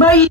May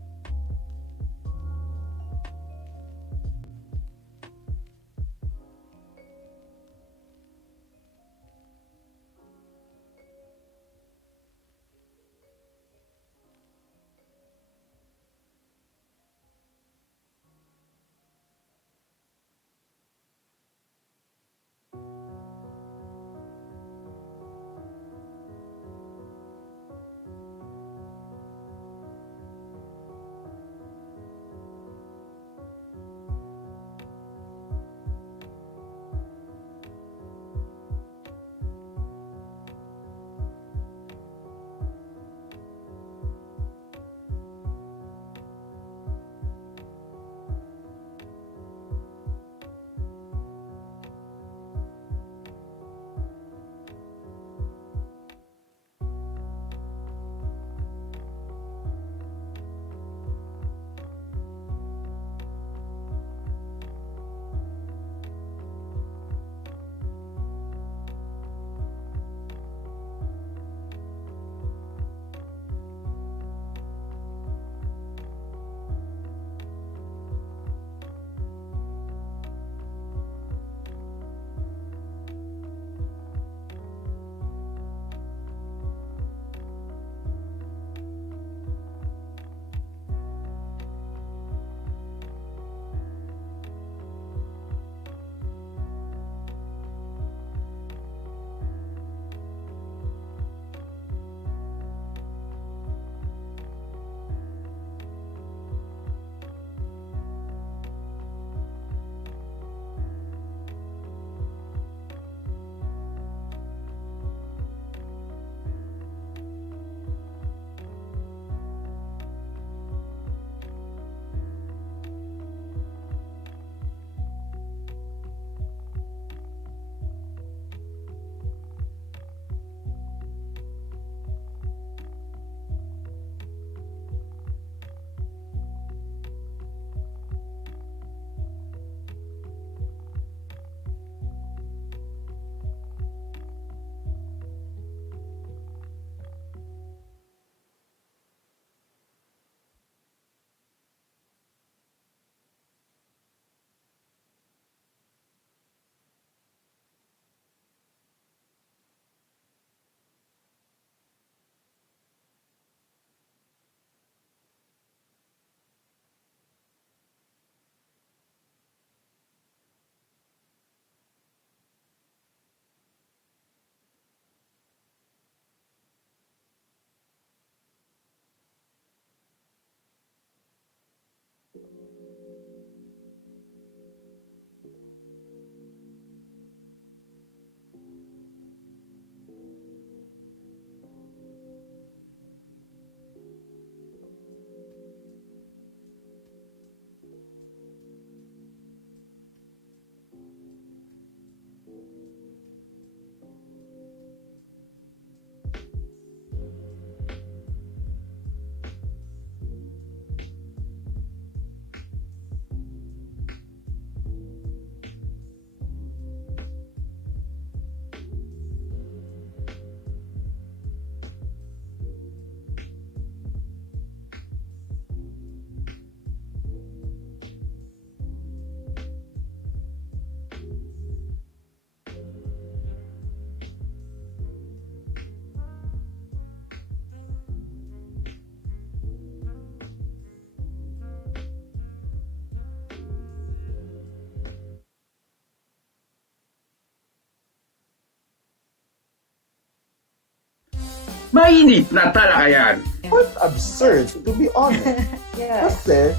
mainit na talakayan. Quite absurd, to be honest. Yeah. Kasi,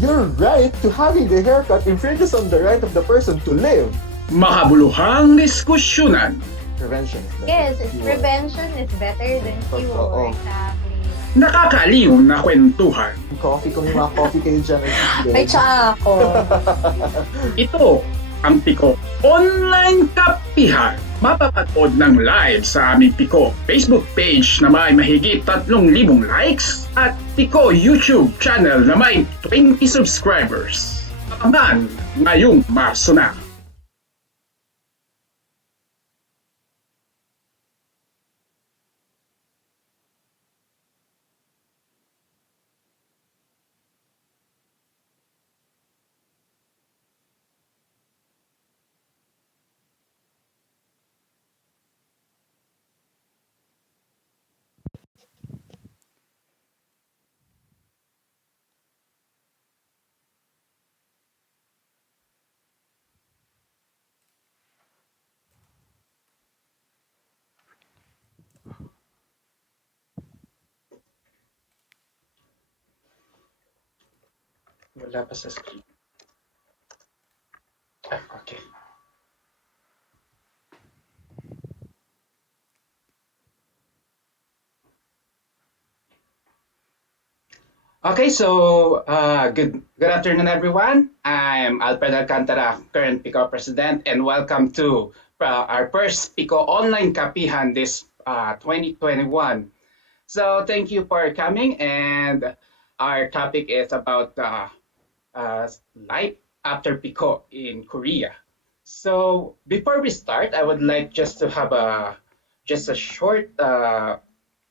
your right to having the haircut infringes on the right of the person to live. Makabuluhang diskusyonan. Prevention is better Yes, than cure. prevention is better than cure. Totoo. Exactly. Nakakaliw na kwentuhan. Coffee, kung may mga coffee kayo dyan. May tsa ako. Ito ang PIKO Online Kapehan. Mapapanood ng live sa aming PIKO Facebook page na may mahigit 3,000 likes at PIKO YouTube channel na may 20 subscribers. Abangan ngayong Marso na. Wala pa sa screen. Okay. Okay, so good afternoon, everyone. I'm Alfred Alcantara, current PIKO president, and welcome to our first PIKO Online Kapehan this 2021. So thank you for coming, and our topic is about life after PIKO in Korea. So before we start, I would like just to have a short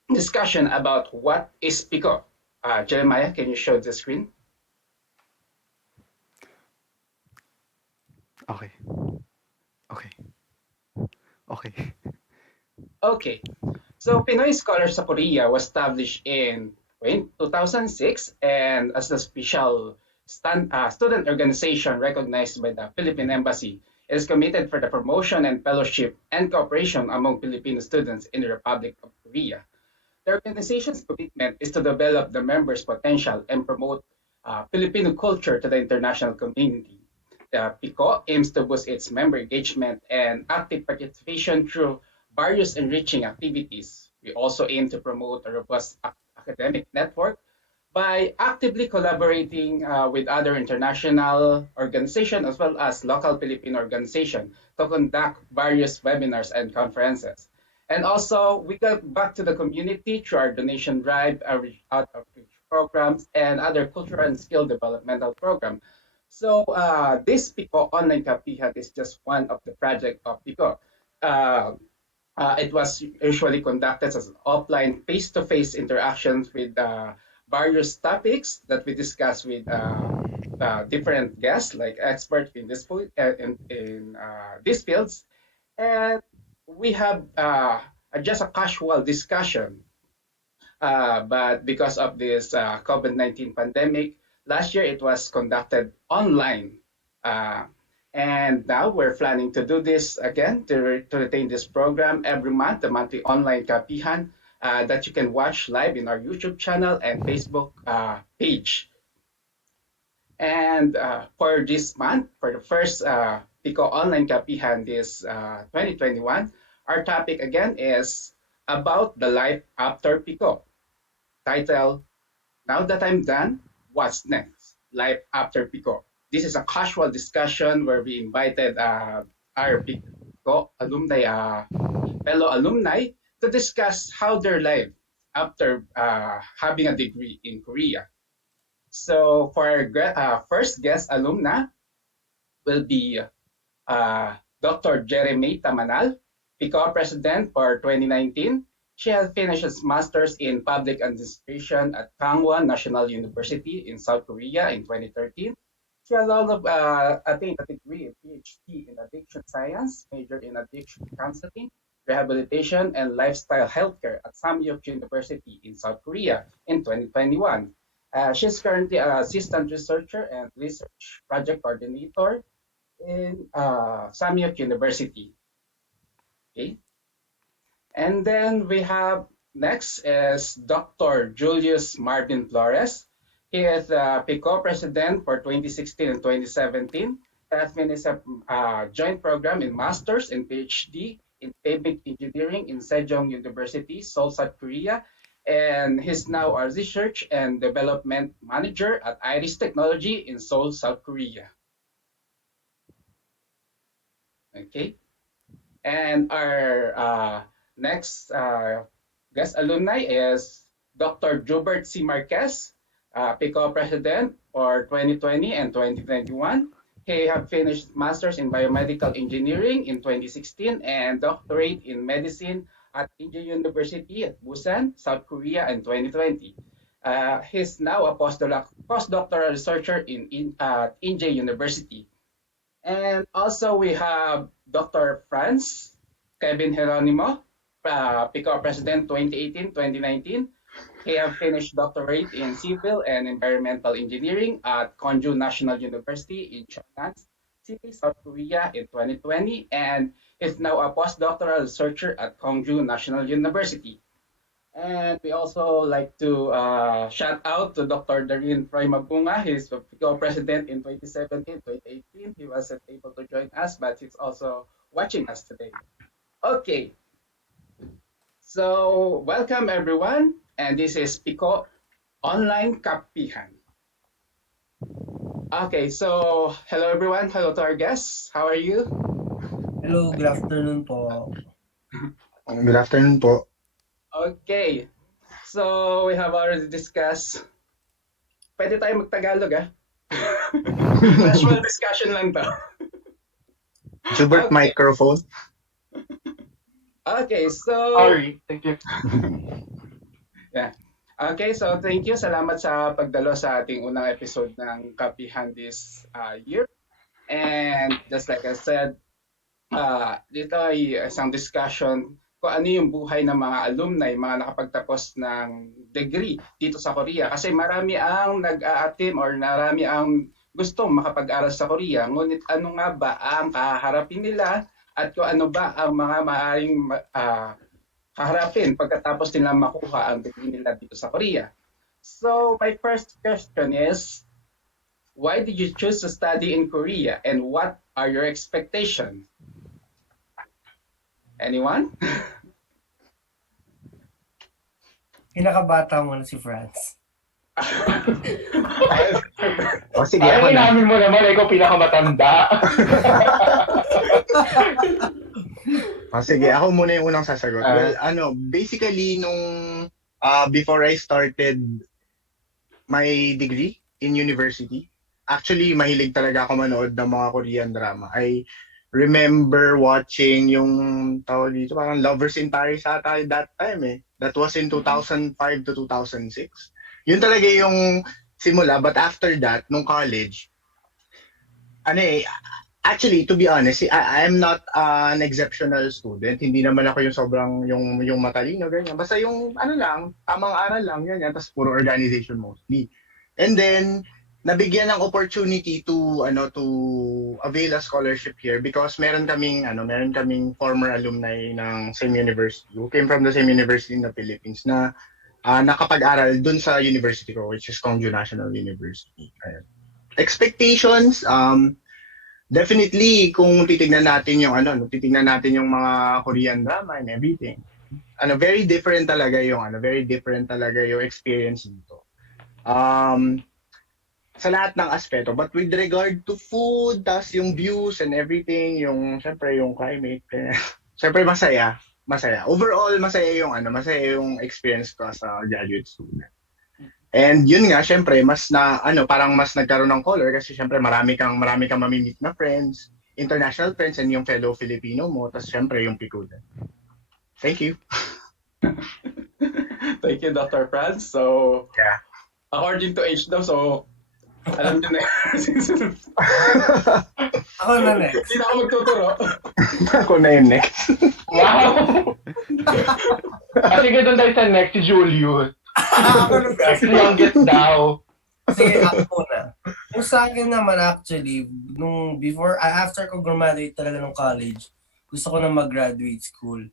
discussion about what is PIKO. Jeremiah, can you show the screen? Okay. Okay. Okay. Okay. So Pinoy Scholars sa Korea was established in 2006 and as the special student organization recognized by the Philippine Embassy. It is committed for the promotion and fellowship and cooperation among Filipino students in the Republic of Korea. The organization's commitment is to develop the members' potential and promote Filipino culture to the international community. The PIKO aims to boost its member engagement and active participation through various enriching activities. We also aim to promote a robust academic network by actively collaborating with other international organizations as well as local Filipino organizations to conduct various webinars and conferences. And also, we got back to the community through our donation drive, our outreach programs, and other cultural and skill developmental programs. So this PIKO Online Kapehan is just one of the project of PIKO. Uh, it was usually conducted as offline face-to-face interactions with various topics that we discuss with different guests, like experts in this in these fields, and we have just a casual discussion. But because of this COVID-19 pandemic, last year it was conducted online. Uh, and now we're planning to do this again to retain this program every month, the monthly online kapihan that you can watch live in our YouTube channel and Facebook page. And for this month, for the first PIKO Online Kapihan this 2021, our topic again is about the life after PIKO. Title, Now That I'm Done, What's Next? Life After PIKO. This is a casual discussion where we invited our PIKO alumni, fellow alumni, to discuss how their life after having a degree in Korea. So for our first guest alumna will be Dr. Jerre Mae Tamanal, PIKO President for 2019. She has finished her master's in public administration at Kangwon National University in South Korea in 2013. She has also attained a degree in PhD in addiction science, majored in addiction counseling, rehabilitation, and lifestyle healthcare at Samyuk University in South Korea in 2021. She's currently an assistant researcher and research project coordinator in Samyuk University. Okay. And then we have next is Dr. Julius Marvin Flores. He is the PIKO president for 2016 and 2017. He has finished a joint program in master's and PhD in pavement engineering in Sejong University, Seoul, South Korea. And he's now a research and development manager at Iris Technology in Seoul, South Korea. Okay. And our next guest alumni is Dr. Jubert C. Marquez, PIKO President for 2020 and 2021. He have finished Masters in Biomedical Engineering in 2016 and Doctorate in Medicine at Inje University at Busan, South Korea in 2020. He's now a postdoctoral researcher in Inje University. And also we have Dr. Franz Geronimo, PIKO President 2018-2019. He have finished doctorate in civil and environmental engineering at Konju National University in Cheonan City, South Korea in 2020, and is now a postdoctoral researcher at Konju National University. And we also like to shout out to Dr. Darren Froy Mabunga. He's the PIKO president in 2017, 2018. He wasn't able to join us, but he's also watching us today. Okay, so welcome everyone. And this is PIKO Online Kapehan. Okay, so hello everyone. Hello to our guests. How are you? Hello, good afternoon po. Good afternoon po. Okay, so we have already discussed. Pwede tayo mag-Tagalog Casual discussion lang to. Jubert Okay. microphone. Okay, so... Sorry, thank you. Yeah. Okay, so thank you. Salamat sa pagdalo sa ating unang episode ng Kapehan this year. And just like I said, dito ay isang discussion kung ano yung buhay ng mga alumni, mga nakapagtapos ng degree dito sa Korea. Kasi marami ang nag-a-attempt or marami ang gustong makapag-aral sa Korea. Ngunit ano nga ba ang kaharapin nila at kung ano ba ang mga maaaring kaharapin pagkatapos nila makuha ang degree nila dito sa Korea. So my first question is, why did you choose to study in Korea and what are your expectations? Anyone? Pinakabata mo na si Franz. O sige, Ay, ako na. inamin mo naman, ikaw pinakamatanda. O sige, ako muna yung unang sasagot. Well, basically, nung before I started my degree in university, actually, mahilig talaga ako manood ng mga Korean drama. I remember watching yung tawag dito, parang Lovers in Paris ata that time eh. That was in 2005 to 2006. Yun talaga yung simula. But after that, nung college, actually, to be honest, I am not an exceptional student. Hindi naman ako yung sobrang, yung matalino, ganyan. Basta yung, tamang aral lang, ganyan. Tapos puro organization mostly. And then, nabigyan ng opportunity to avail a scholarship here because meron kaming former alumni ng same university who came from the same university in the Philippines na nakapag-aral dun sa university ko, which is Kongju National University. Expectations, definitely kung titignan natin yung mga Korean drama and everything. Very different talaga yung experience dito. Sa lahat ng aspeto. But with regard to food, tas yung views and everything, syempre yung climate, syempre masaya. Overall, masaya yung experience ko as a graduate student. And yun nga, syempre, parang mas nagkaroon ng color kasi syempre marami kang mamimit na friends, international friends, and yung fellow Filipino mo, tas syempre yung PIKO din. Thank you. Thank you, Dr. Franz. So, Yeah. according to age daw, so alam niyo na. Ako na next. Hindi na ako magtuturo. Ako na yung next. Wow! Sige, doon tayo sa next, si Julius. Ako na Si youngest daw. Sige, ako na. Yung sa akin naman actually, after ko graduate talaga ng college, gusto ko na mag-graduate school.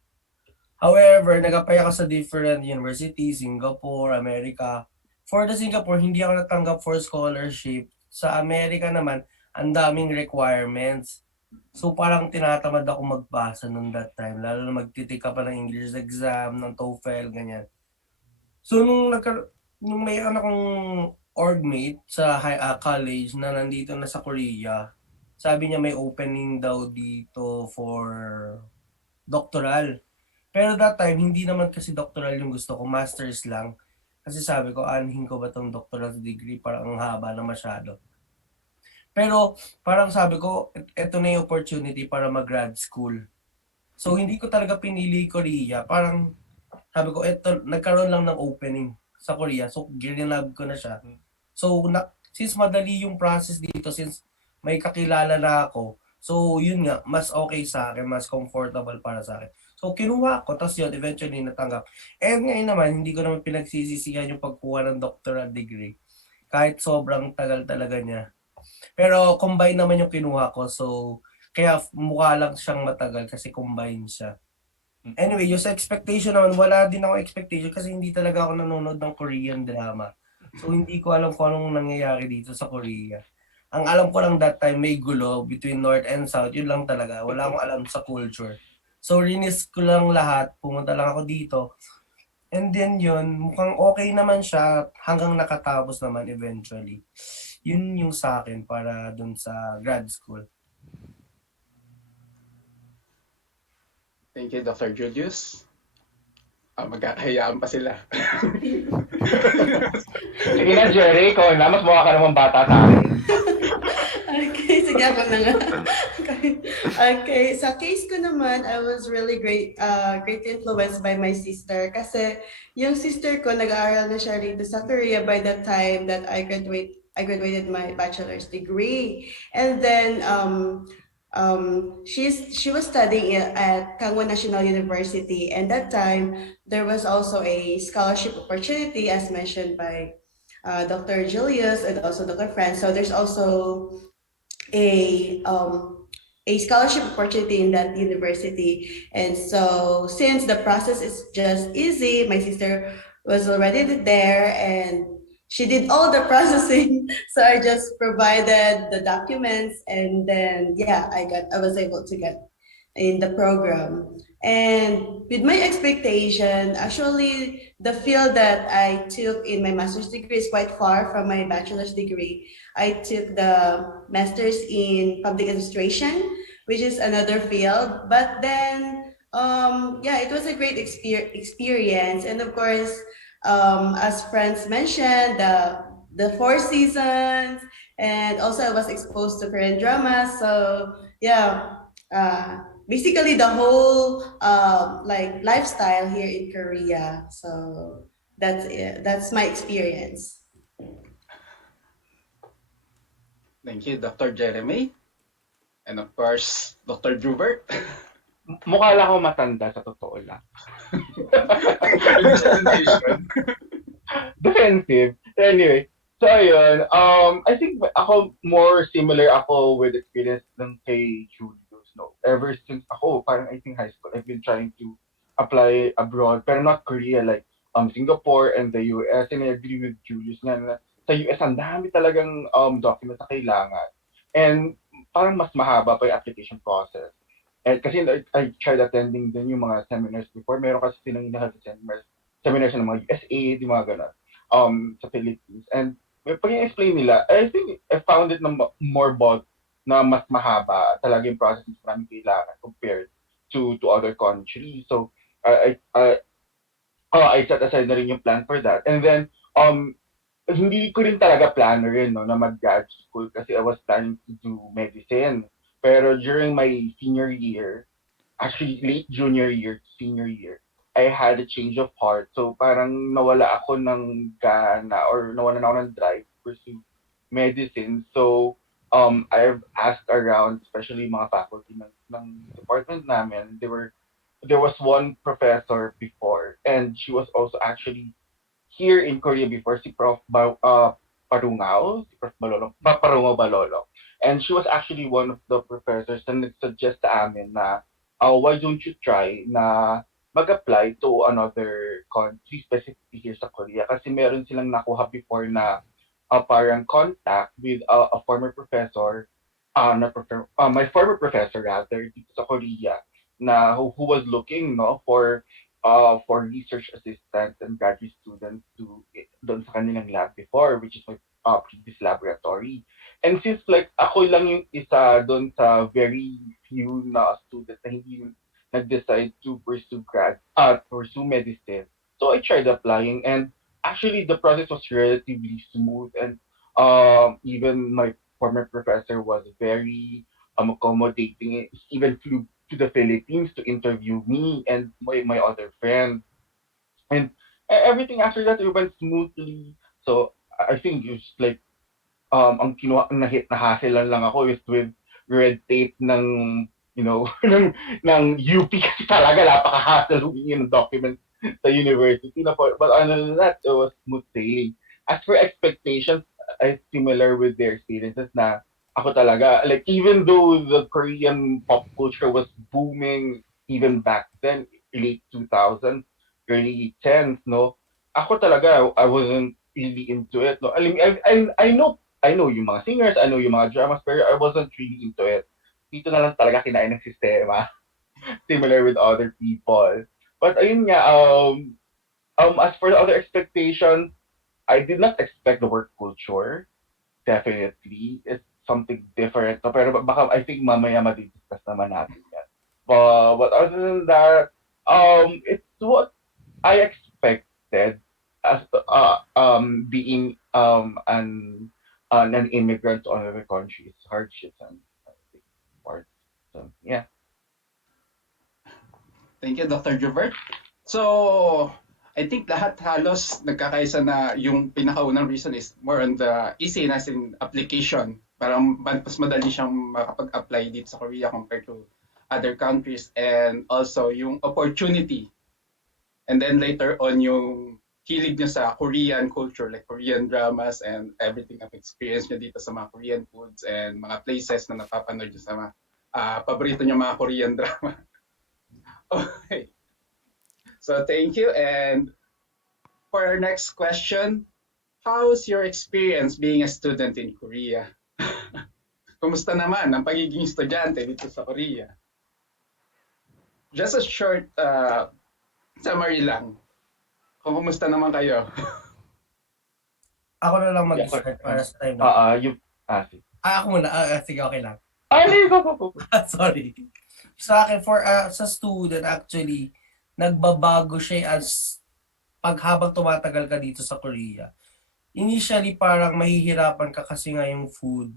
However, nag-apply ako sa different universities, Singapore, America. For the Singapore, hindi ako natanggap for scholarship. Sa Amerika naman, ang daming requirements. So parang tinatamad ako magbasa nung that time. Lalo na magtitik ka pa ng English exam, ng TOEFL, ganyan. So nung may akong orgmate sa college na nandito na sa Korea, sabi niya may opening daw dito for doctoral. Pero that time, hindi naman kasi doctoral yung gusto ko, master's lang. Kasi sabi ko, anhin ko ba tong doctoral degree? Parang ang haba na masyado. Pero parang sabi ko, eto na yung opportunity para mag-grad school. So hindi ko talaga pinili Korea. Parang sabi ko, eto, nagkaroon lang ng opening sa Korea. So ginab ko na siya. So since madali yung process dito, since may kakilala na ako, so yun nga, mas okay sa akin, mas comfortable para sa akin. So, kinuha ko, tapos yun, eventually natanggap. And ngayon naman, hindi ko naman pinagsisisihan yung pagkuha ng doctoral degree. Kahit sobrang tagal talaga niya. Pero combine naman yung kinuha ko, so kaya mukha lang siyang matagal kasi combine siya. Anyway, yung sa expectation naman, wala din ako expectation kasi hindi talaga ako nanonood ng Korean drama. So, hindi ko alam kung anong nangyayari dito sa Korea. Ang alam ko lang that time, may gulo between North and South. Yun lang talaga. Wala akong alam sa culture. So, rinis ko lang lahat. Pumunta lang ako dito. And then yun, mukhang okay naman siya hanggang nakatapos naman eventually. Yun yung sa akin para dun sa grad school. Thank you, Dr. Julius. Magkakahiyaan pa sila. Sige na, Jerry, ikaw na. Mas mukha ka naman bata sa akin. Okay, sige ako na nga. Okay, sa case ko naman, I was really great influenced by my sister kasi yung sister ko nag-aaral na siya dito sa Korea by the time that I graduated my bachelor's degree. And then she was studying at Kangwon National University, and that time there was also a scholarship opportunity as mentioned by Dr. Julius and also Dr. Franz. So there's also a scholarship opportunity in that university. And so since the process is just easy, my sister was already there and she did all the processing. So I just provided the documents and then I was able to get in the program. And with my expectation, actually the field that I took in my master's degree is quite far from my bachelor's degree. I took the master's in public administration, which is another field. But then, it was a great experience. And of course, as Franz mentioned, the Four Seasons, and also I was exposed to Korean drama. So basically the whole lifestyle here in Korea. So that's it. That's my experience. Thank you, Dr. Jerre Mae. And of course, Dr. Jubert. Mukha lang ako matanda sa totoo lang. Defensive. Anyway, so ayun, I think ako more similar ako with experience ng kay Julius, no? Ever since ako, parang I think high school, I've been trying to apply abroad, pero not Korea, like Singapore and the US, and I agree with Julius na sa US ang dami talagang documents na kailangan. And parang mas mahaba pa yung application process. And kasi I tried attending din yung mga seminars before. Meron kasi silang inahal sa seminars ng mga USA, di mga gano'n, sa Philippines. And pag i-explain nila, I think I found it na more bold na mas mahaba talaga yung process na maraming kailangan compared to other countries. So, I set aside na rin yung plan for that. And then, hindi ko rin talaga plano rin, no, na mag-grad school kasi I was planning to do medicine. Pero during my senior year, actually late junior year, senior year, I had a change of heart. So parang nawala ako ng gana or nawalan ako ng drive to pursue medicine. So I've asked around, especially mga faculty ng department namin. There was one professor before, and she was also actually here in Korea before, si Prof. Parungao, si Prof. Parungao Balolo. And she was actually one of the professors na nag-suggest sa amin na why don't you try na mag-apply to another country, specifically here sa Korea. Kasi meron silang nakuha before na parang contact with a former professor, my former professor rather, dito sa Korea, na who was looking, no, for research assistants and graduate students to doon sa kanilang lab before, which is my previous laboratory. And since like ako lang yung isa doon sa very few na students na hindi nag-decide to pursue medicine, so I tried applying, and actually the process was relatively smooth, and even my former professor was very accommodating. He even flew to the Philippines to interview me and my other friends, and everything after that it went smoothly. So I think it's like ang na-hassle lang ako is with red tape ng ng UP kasi talaga napaka-hassle humingi ng documents sa university na but other than that it was smooth sailing. As for expectations, I similar with their experiences na ako talaga, like even though the Korean pop culture was booming even back then, late 2000s, early 10s, no? Ako talaga, I wasn't really into it, no? I know yung mga singers, I know yung mga dramas, pero I wasn't really into it. Dito na lang talaga kinain ng sistema, similar with other people. But ayun nga, as for the other expectations, I did not expect the work culture. Definitely, it's something different. No? Pero baka I think mamaya madidiscuss naman natin yan. But other than that, it's what I expected as being an immigrant to another country's hardships and I think, parts. So yeah. Thank you, Dr. Jubert. So, I think lahat halos nagkakaisa na yung pinakaunang reason is more on the easiness in application. Parang mas madali siyang makapag-apply dito sa Korea compared to other countries, and also yung opportunity. And then later on yung hilig niya sa Korean culture, like Korean dramas and everything na experience niya dito sa mga Korean foods and mga places na napapanood niya sa mga paborito niya mga Korean drama. Okay. So thank you. And for our next question, how's your experience being a student in Korea? Kumusta naman ang pagiging estudyante dito sa Korea? Just a short summary lang. Kung kumusta naman kayo? Ako na lang mag-start para sa time. Sige. Ako muna. Sige, okay lang. Go. Sorry. Sa akin, sa student, actually, nagbabago siya as habang tumatagal ka dito sa Korea. Initially, parang mahihirapan ka kasi nga yung food.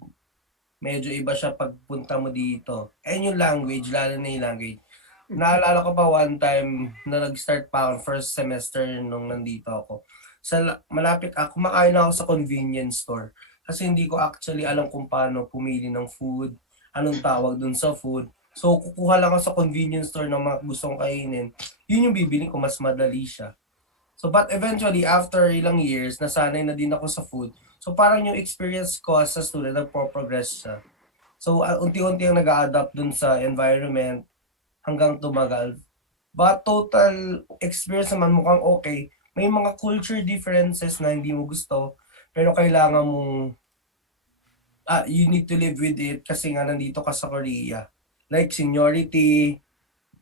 Medyo iba siya pagpunta mo dito. And yung language, lalo na yung language. Naalala ko pa one time na nag-start pa ako first semester nung nandito ako. Malapit ako, kumakain ako sa convenience store. Kasi hindi ko actually alam kung paano pumili ng food, anong tawag dun sa food. So, kukuha lang ako sa convenience store ng mga gustong kainin. Yun yung bibili ko, mas madali siya. So, but eventually, after ilang years, nasanay na din ako sa food. So, parang yung experience ko as a student, nagpo-progress siya. So, unti-unti ang nag-a-adapt dun sa environment hanggang tumagal. But total experience naman mukhang okay. May mga culture differences na hindi mo gusto, pero kailangan mong you need to live with it kasi nga nandito ka sa Korea. Like seniority,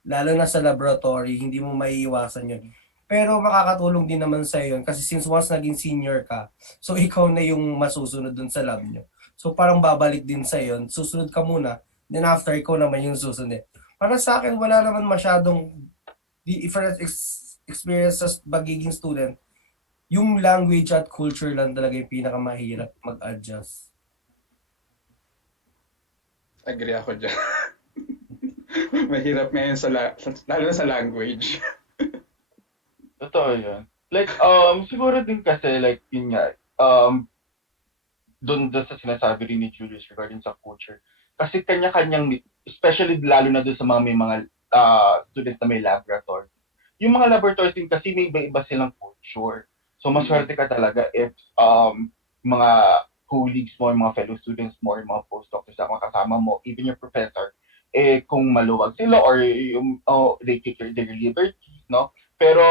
lalo na sa laboratory, hindi mo maiiwasan yun. Pero makakatulong din naman sa yun kasi since once naging senior ka, so ikaw na yung masusunod dun sa lab nyo. So parang babalik din sa yun, susunod ka muna, then after ikaw naman yung susunod. Para sa akin, wala naman masyadong different experiences pagiging student. Yung language at culture lang talaga yung pinakamahirap mag-adjust. Agree ako dyan. Mahirap ngayon lalo na sa language. Totoo yun. Like, siguro din kasi, like, yun nga, doon sa sinasabi rin ni Julius regarding sa culture. Kasi kanya-kanyang, especially lalo na doon sa may mga students na may laboratory. Yung mga laboratories din kasi may iba-iba silang culture. So, maswerte ka talaga if mga colleagues mo, yung mga fellow students mo, yung mga postdocs na kasama mo, even your professor, kung maluwag sila or they take their liberties, no? Pero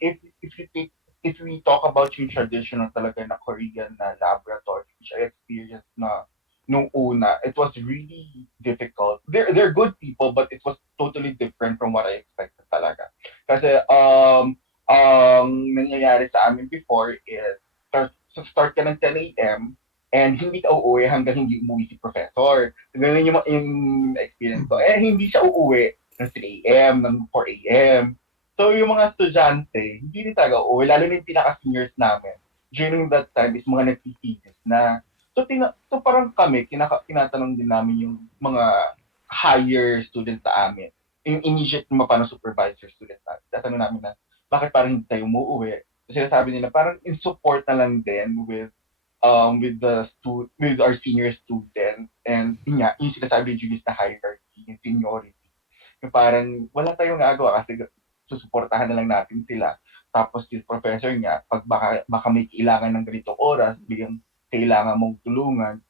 if we talk about yung traditional talaga na Korean na laboratory, which I experienced na nung una, it was really difficult. They're good people, but it was totally different from what I expected talaga. Kasi ang nangyayari sa amin before is start ka ng 10 a.m. and hindi ka uuwi hanggang hindi umuwi si professor. Ganun yung experience ko. Hindi siya uuwi ng 3 a.m., ng 4 a.m. So yung mga estudyante, hindi rin talaga uuwi, lalo na yung pinaka-seniors namin. During that time is mga nagtititis na. So parang kami, tinatanong din namin yung mga higher students sa amin. Yung immediate mga supervisor students namin. Tatanong namin na, bakit parang hindi tayo umuwi? Kasi sabi nila, parang in support na lang din with our senior students, and yung sinasabi Julius na hierarchy, yung seniority. Yung parang wala tayong nagawa kasi susuportahan na lang natin sila. Tapos si professor niya, pag baka may kailangan ng ganitong oras, biglang kailangan mong tulungan,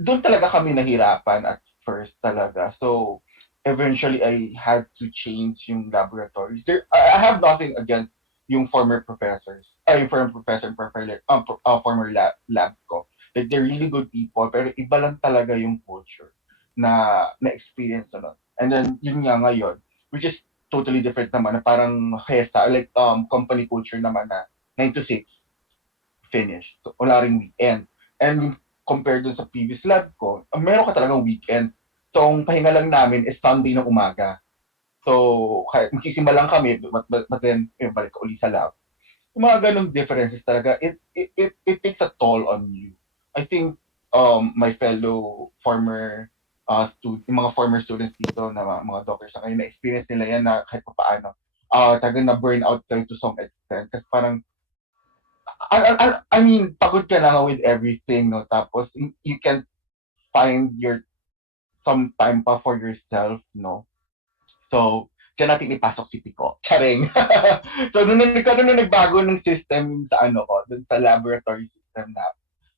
doon talaga kami nahirapan at first talaga. So, eventually I had to change yung laboratories. I have nothing against yung former professors. Yung former professor and former lab ko. Like, they're really good people, pero iba lang talaga yung culture na experience na nun. And then, yun nga ngayon, which is totally different naman, na parang HESA, like company culture naman na 9 to 6, finished. So, wala ring weekend. And compared dun sa previous lab ko, meron ka talagang weekend. So, ang pahinga lang namin is Sunday ng umaga. So, kahit magsisimba lang kami, but then, balik ka uli sa lab. Yung mga ganong differences talaga, it takes a toll on you. I think my fellow former yung mga former students dito na mga doctors na kayo, na-experience nila yan na kahit pa paano, talagang na-burn out kayo to some extent. Kasi parang, I mean, pagod ka na with everything, no? Tapos, you can find some time pa for yourself, no? So, diyan natin ipasok si PIKO. Charing! So, nung nagbago ng system dun sa laboratory system na,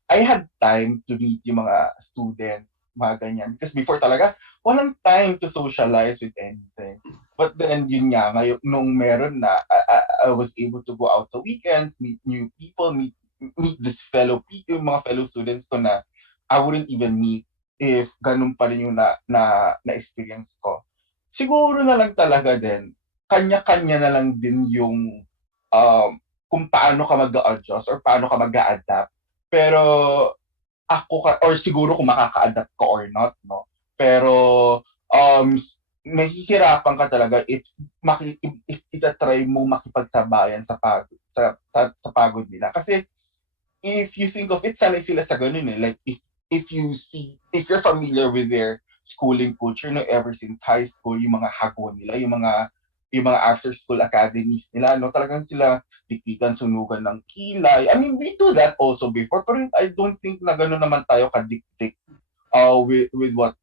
I had time to meet yung mga students, mga ganyan. Because before talaga, walang time to socialize with anything. But then, yun nga, ngayon, nung meron na, I was able to go out sa weekends, meet new people, meet this fellow people, yung mga fellow students ko na I wouldn't even meet if ganun pa rin yung na-experience ko. Siguro na lang talaga din, kanya-kanya na lang din yung kung paano ka mag-adjust or paano ka mag-adapt. Pero or siguro kung makaka-adapt ka or not, no? Pero mahihirapan ka talaga if itatry mo makipagsabayan sa pagod nila. Kasi if you think of it, sanay sila sa ganun eh. Like if you're familiar with their schooling culture, no, ever since high school, yung mga hago nila, yung mga after school academies nila, no, talagang sila diktikan, sunugan ng kilay. I mean, we do that also before, pero I don't think na gano'n naman tayo kadiktik with what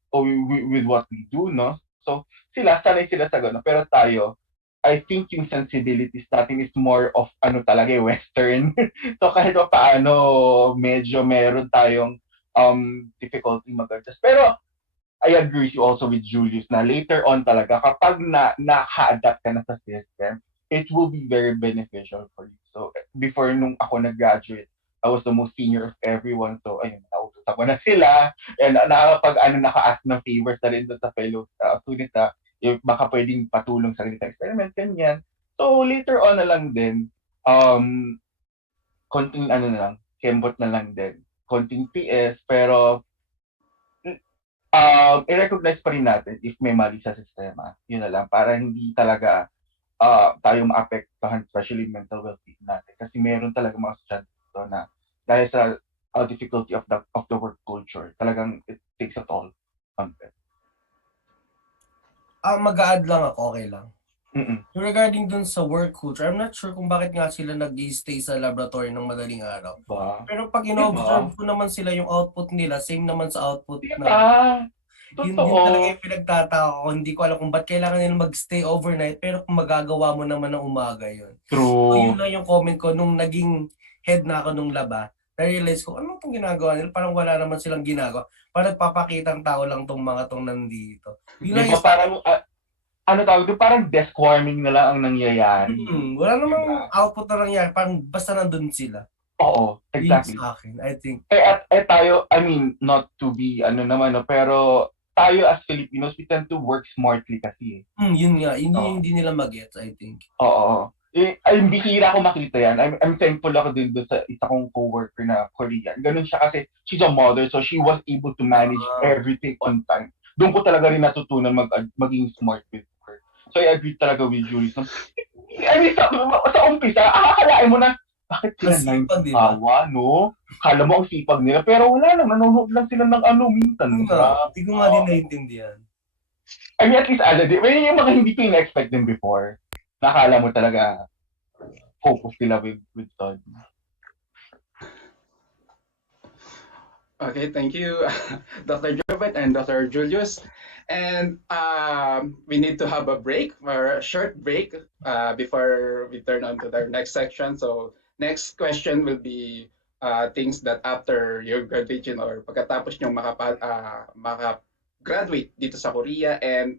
we do, no? So, sanay sila sa gano'n. Pero tayo, I think yung sensibilities natin is more of talaga Western. So, kahit pa paano, medyo meron tayong difficulty mag-adjust. Pero, I agree also with Julius na later on talaga, kapag naka-adapt ka na sa system, it will be very beneficial for you. So, before nung ako nag-graduate, I was the most senior of everyone. So, ayun, nautusan ko na sila. And naka-ask ng favors na rin doon sa fellow students na if baka pwedeng patulong sa ganitong experiment, ganyan. So, later on na lang din, konting kembot na lang din. Konting PS, pero i-recognize pa rin natin if may mali sa sistema. Yun na lang, para hindi talaga tayo maapektuhan, especially mental well-being natin. Kasi meron talaga mga estudyante dito na dahil sa difficulty of the work culture, talagang it takes a toll on them. Mag-a-add lang ako, okay lang. Mm-mm. Regarding dun sa work culture, I'm not sure kung bakit nga sila nag-stay sa laboratory ng madaling araw. Ba? Pero pag ino-observe ko naman sila, yung output nila, same naman sa output Diba? na. Yun Totoo. talaga yung pinagtataka ko. Hindi ko alam kung ba't kailangan nila mag-stay overnight, pero kung magagawa mo naman ng umaga yun. True. So yun lang yung comment ko nung naging head na ako nung laba. Na-realize ko, ano itong ginagawa nila? Parang wala naman silang ginagawa. Parang nagpapakitang tao lang tong mga tong nandito. Yun lang Diba yung parang, tawag doon, parang desk warming na lang ang nangyayari. wala namang output na nangyayari. Parang basta nandun sila. Oo, exactly. Yun sa akin, I think. Tayo, I mean, not to be, pero tayo as Filipinos, we tend to work smartly kasi. Yun nga, hindi nila mag-gets, I think. Oo. Ay, bihira ko makita yan. I'm thankful ako din doon sa isa kong coworker na Korean. Ganun siya kasi she's a mother, so she was able to manage everything on time. Doon ko talaga rin natutunan maging smart with her. So I agree talaga with Julius. I mean, sa umpisa, akakalain mo na, bakit sila nagtawa, no? Kala mo ang sipag nila, pero wala lang, nanonood lang sila ng minsan. Hindi ko nga din naiintindihan. I mean, at least, yung mga hindi ko in-expect din before. Nakala mo talaga, focus sila with study. Okay, thank you, Dr. Jubert and Dr. Julius. And we need to have a break, or a short break, before we turn on to the next section. So next question will be things that after your graduation or pagkatapos nyo maka-graduate dito sa Korea, and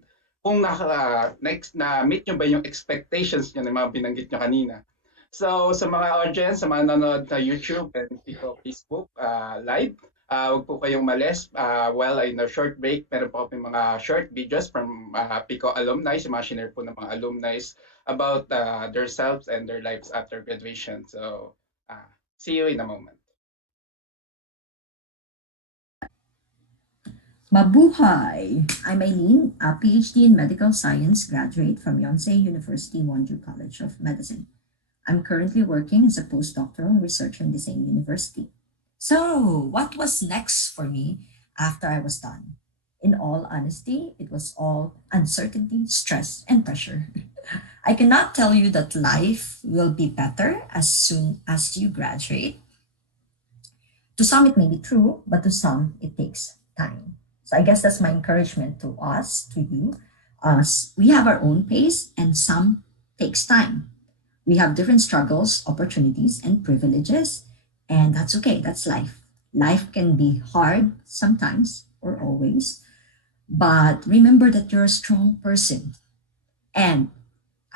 kung na-meet nyo ba yung expectations nyo na mga binanggit nyo kanina. So, sa mga audience, sa mga nanonood na YouTube and Facebook live, huwag po kayong malis. While in a short break, meron po kami mga short videos from PIKO alumni, yung mga shinare po ng mga alumni about themselves and their lives after graduation. So, see you in a moment. Mabuhay! I'm Eileen, a PhD in Medical Science graduate from Yonsei University Wonju College of Medicine. I'm currently working as a postdoctoral researcher in the same university. So, what was next for me after I was done? In all honesty, it was all uncertainty, stress, and pressure. I cannot tell you that life will be better as soon as you graduate. To some, it may be true, but to some, it takes time. So I guess that's my encouragement to us, to you. We have our own pace and some takes time. We have different struggles, opportunities, and privileges, and that's okay, that's life. Life can be hard sometimes or always, but remember that you're a strong person. And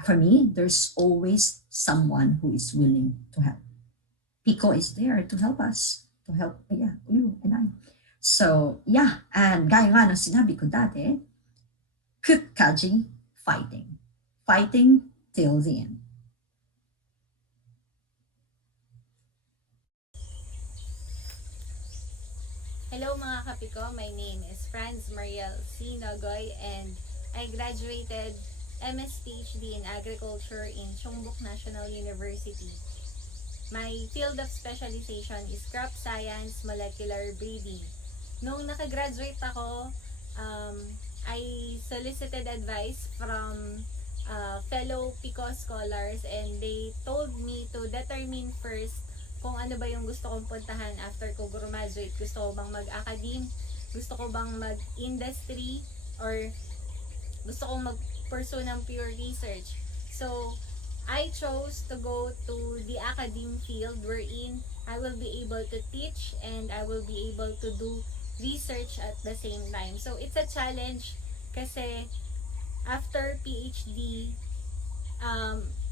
for me, there's always someone who is willing to help. PIKO is there to help us, to help you and I. So, and gaya nga ng sinabi ko dati, keep fighting. Fighting till the end. Hello mga ka-PIKO, my name is Franz Geronimo and I graduated MS-PhD in Agriculture in Chongbuk National University. My field of specialization is crop science, molecular breeding. Nung nakagraduate ako, I solicited advice from fellow PIKO scholars and they told me to determine first kung ano ba yung gusto kong puntahan after ko graduate. Gusto ko bang mag-academe? Gusto ko bang mag-industry? Or gusto kong mag-pursue ng pure research? So, I chose to go to the academe field wherein I will be able to teach and I will be able to do research at the same time. So, it's a challenge kasi after PhD,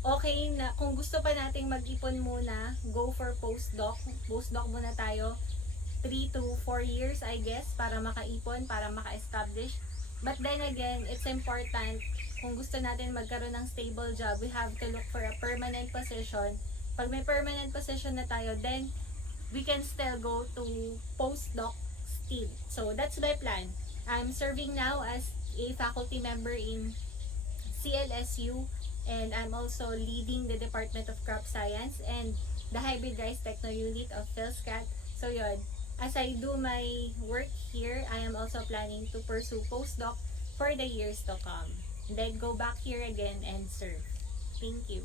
okay na, kung gusto pa nating mag-ipon muna, go for postdoc. Postdoc muna tayo, 3 to 4 years, I guess, para makaipon, para maka-establish. But then again, it's important, kung gusto natin magkaroon ng stable job, we have to look for a permanent position. Pag may permanent position na tayo, then we can still go to postdoc still. So, that's my plan. I'm serving now as a faculty member in CLSU and I'm also leading the Department of Crop Science and the Hybrid Rice Techno Unit of PhilScat. So yun, as I do my work here, I am also planning to pursue postdoc for the years to come. Then go back here again and serve. Thank you.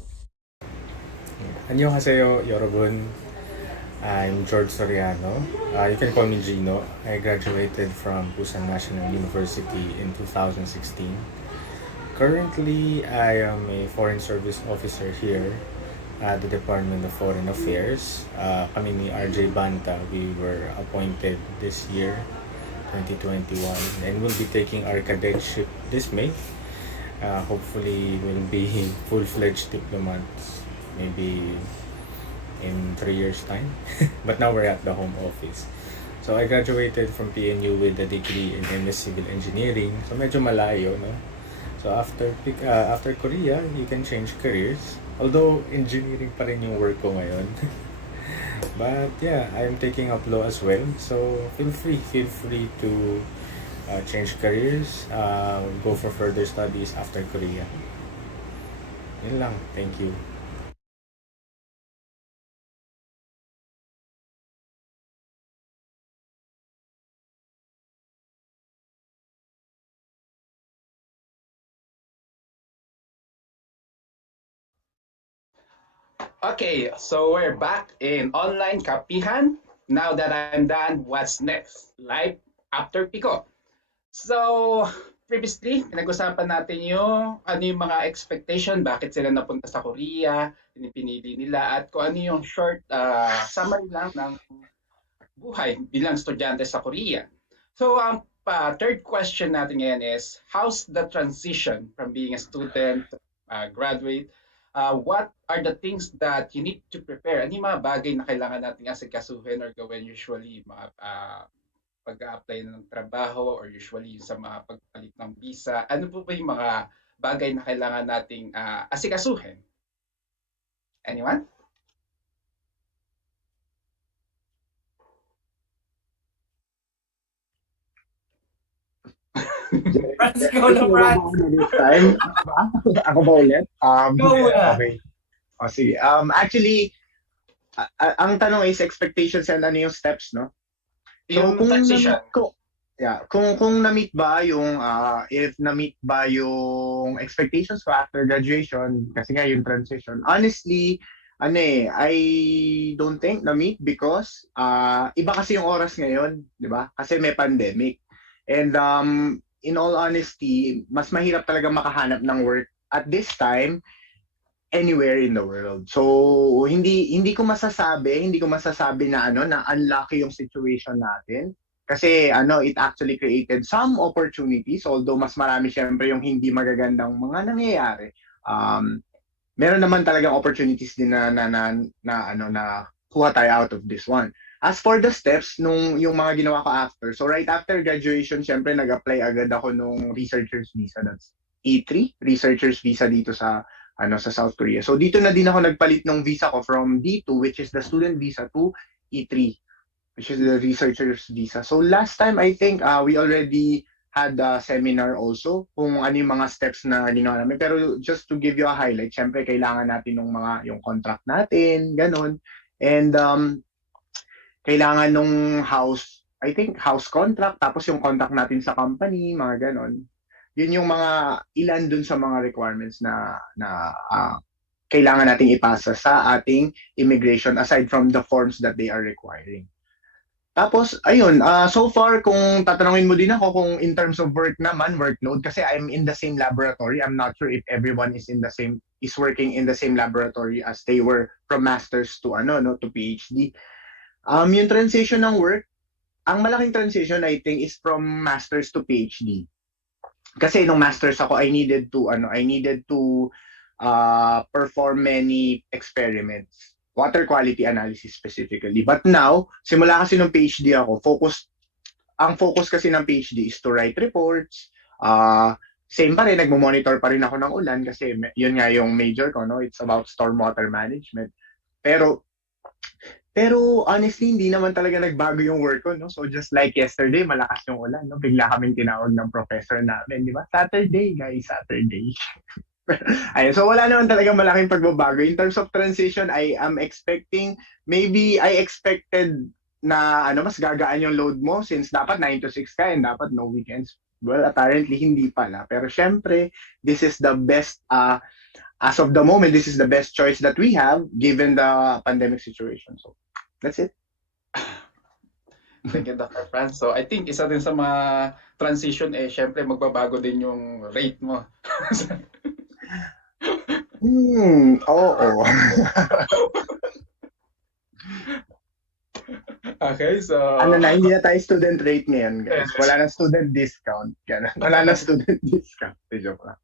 안녕하세요, 여러분. I'm George Soriano. You can call me Gino. I graduated from Busan National University in 2016. Currently, I am a Foreign Service Officer here at the Department of Foreign Affairs. Kami ni RJ Banta, we were appointed this year, 2021, and we'll be taking our cadetship this May. Hopefully, we'll be full-fledged diplomats, maybe in 3 years' time. But now we're at the home office. So I graduated from PNU with a degree in MS Civil Engineering. So medyo malayo, no? So after Korea, you can change careers. Although engineering pa rin yung work ko ngayon. But yeah, I'm taking up law as well. So feel free to change careers, go for further studies after Korea. Yun lang. Thank you. Okay, so we're back in online kapihan. Now that I'm done, what's next? Life after PIKO. So, previously, pinag-usapan natin yung ano yung mga expectation, bakit sila napunta sa Korea, pinili nila, at kung ano yung short summary lang ng buhay bilang estudyante sa Korea. So, third question natin ngayon is, how's the transition from being a student to graduate? What are the things that you need to prepare? Ano yung mga bagay na kailangan nating asikasuhin or gawin usually pag-apply ng trabaho or usually sa mga pagpalit ng visa? Ano po ba yung mga bagay na kailangan nating asikasuhin? Anyone? Franz, ikaw na, Franz. Time? Ako ba ulit? Ikaw muna. Okay. O, sige. Actually, ang tanong is expectations and ano yung steps, no? Yung transition. Kung na-meet ba yung if na-meet ba yung expectations ko after graduation, kasi nga yung transition, honestly, I don't think na-meet because iba kasi yung oras ngayon, di ba? Kasi may pandemic. And in all honesty, mas mahirap talaga makahanap ng work at this time anywhere in the world. So hindi ko masasabi na na unlucky yung situation natin. Kasi it actually created some opportunities, although mas marami syempre yung hindi magagandang mga nangyayari. Meron naman talagang opportunities din na kuha tayo out of this one. As for the steps yung mga ginawa ko after, so right after graduation, syempre nag-apply agad ako nung researcher's visa, that's E3, researcher's visa dito sa South Korea. So dito na din ako nagpalit ng visa ko from D2, which is the student visa, to E3, which is the researcher's visa. So last time, I think we already had a seminar also kung ano yung mga steps na ginawa namin. Pero just to give you a highlight, syempre kailangan natin yung contract natin, ganun. And kailangan nung house contract, tapos yung contract natin sa company, mga ganun. Yun yung mga ilan dun sa mga requirements na kailangan nating ipasa sa ating immigration aside from the forms that they are requiring. Tapos, ayun, so far, kung tatanungin mo din ako kung in terms of workload, kasi I'm in the same laboratory. I'm not sure if everyone is working in the same laboratory as they were from masters to to PhD. Yung transition ng work, ang malaking transition I think is from masters to PhD. Kasi nung masters ako, I needed to perform many experiments. Water quality analysis specifically. But now, simula kasi nung PhD ako, ang focus kasi ng PhD is to write reports. Same pa rin, nagmo-monitor pa rin ako ng ulan kasi yun nga yung major ko, no? It's about stormwater management. Pero honestly, hindi naman talaga nagbago yung work ko, no? So just like yesterday, malakas yung ulan, no? Bigla kaming tinawag ng professor namin, di ba? Saturday, guys, Saturday. Ayun, so wala naman talaga malaking pagbabago. In terms of transition, I expected na mas gagaan yung load mo since dapat 9 to 6 ka and dapat no weekends. Well, apparently hindi pala. Pero syempre, this is the best, as of the moment, this is the best choice that we have given the pandemic situation. So, that's it. Thank you, Dr. Franz. So, I think isa din sa mga transition, syempre magbabago din yung rate mo. Oo. Okay, so... hindi na tayo student rate ngayon, guys. Wala na student discount. Wala na student discount. Joke lang.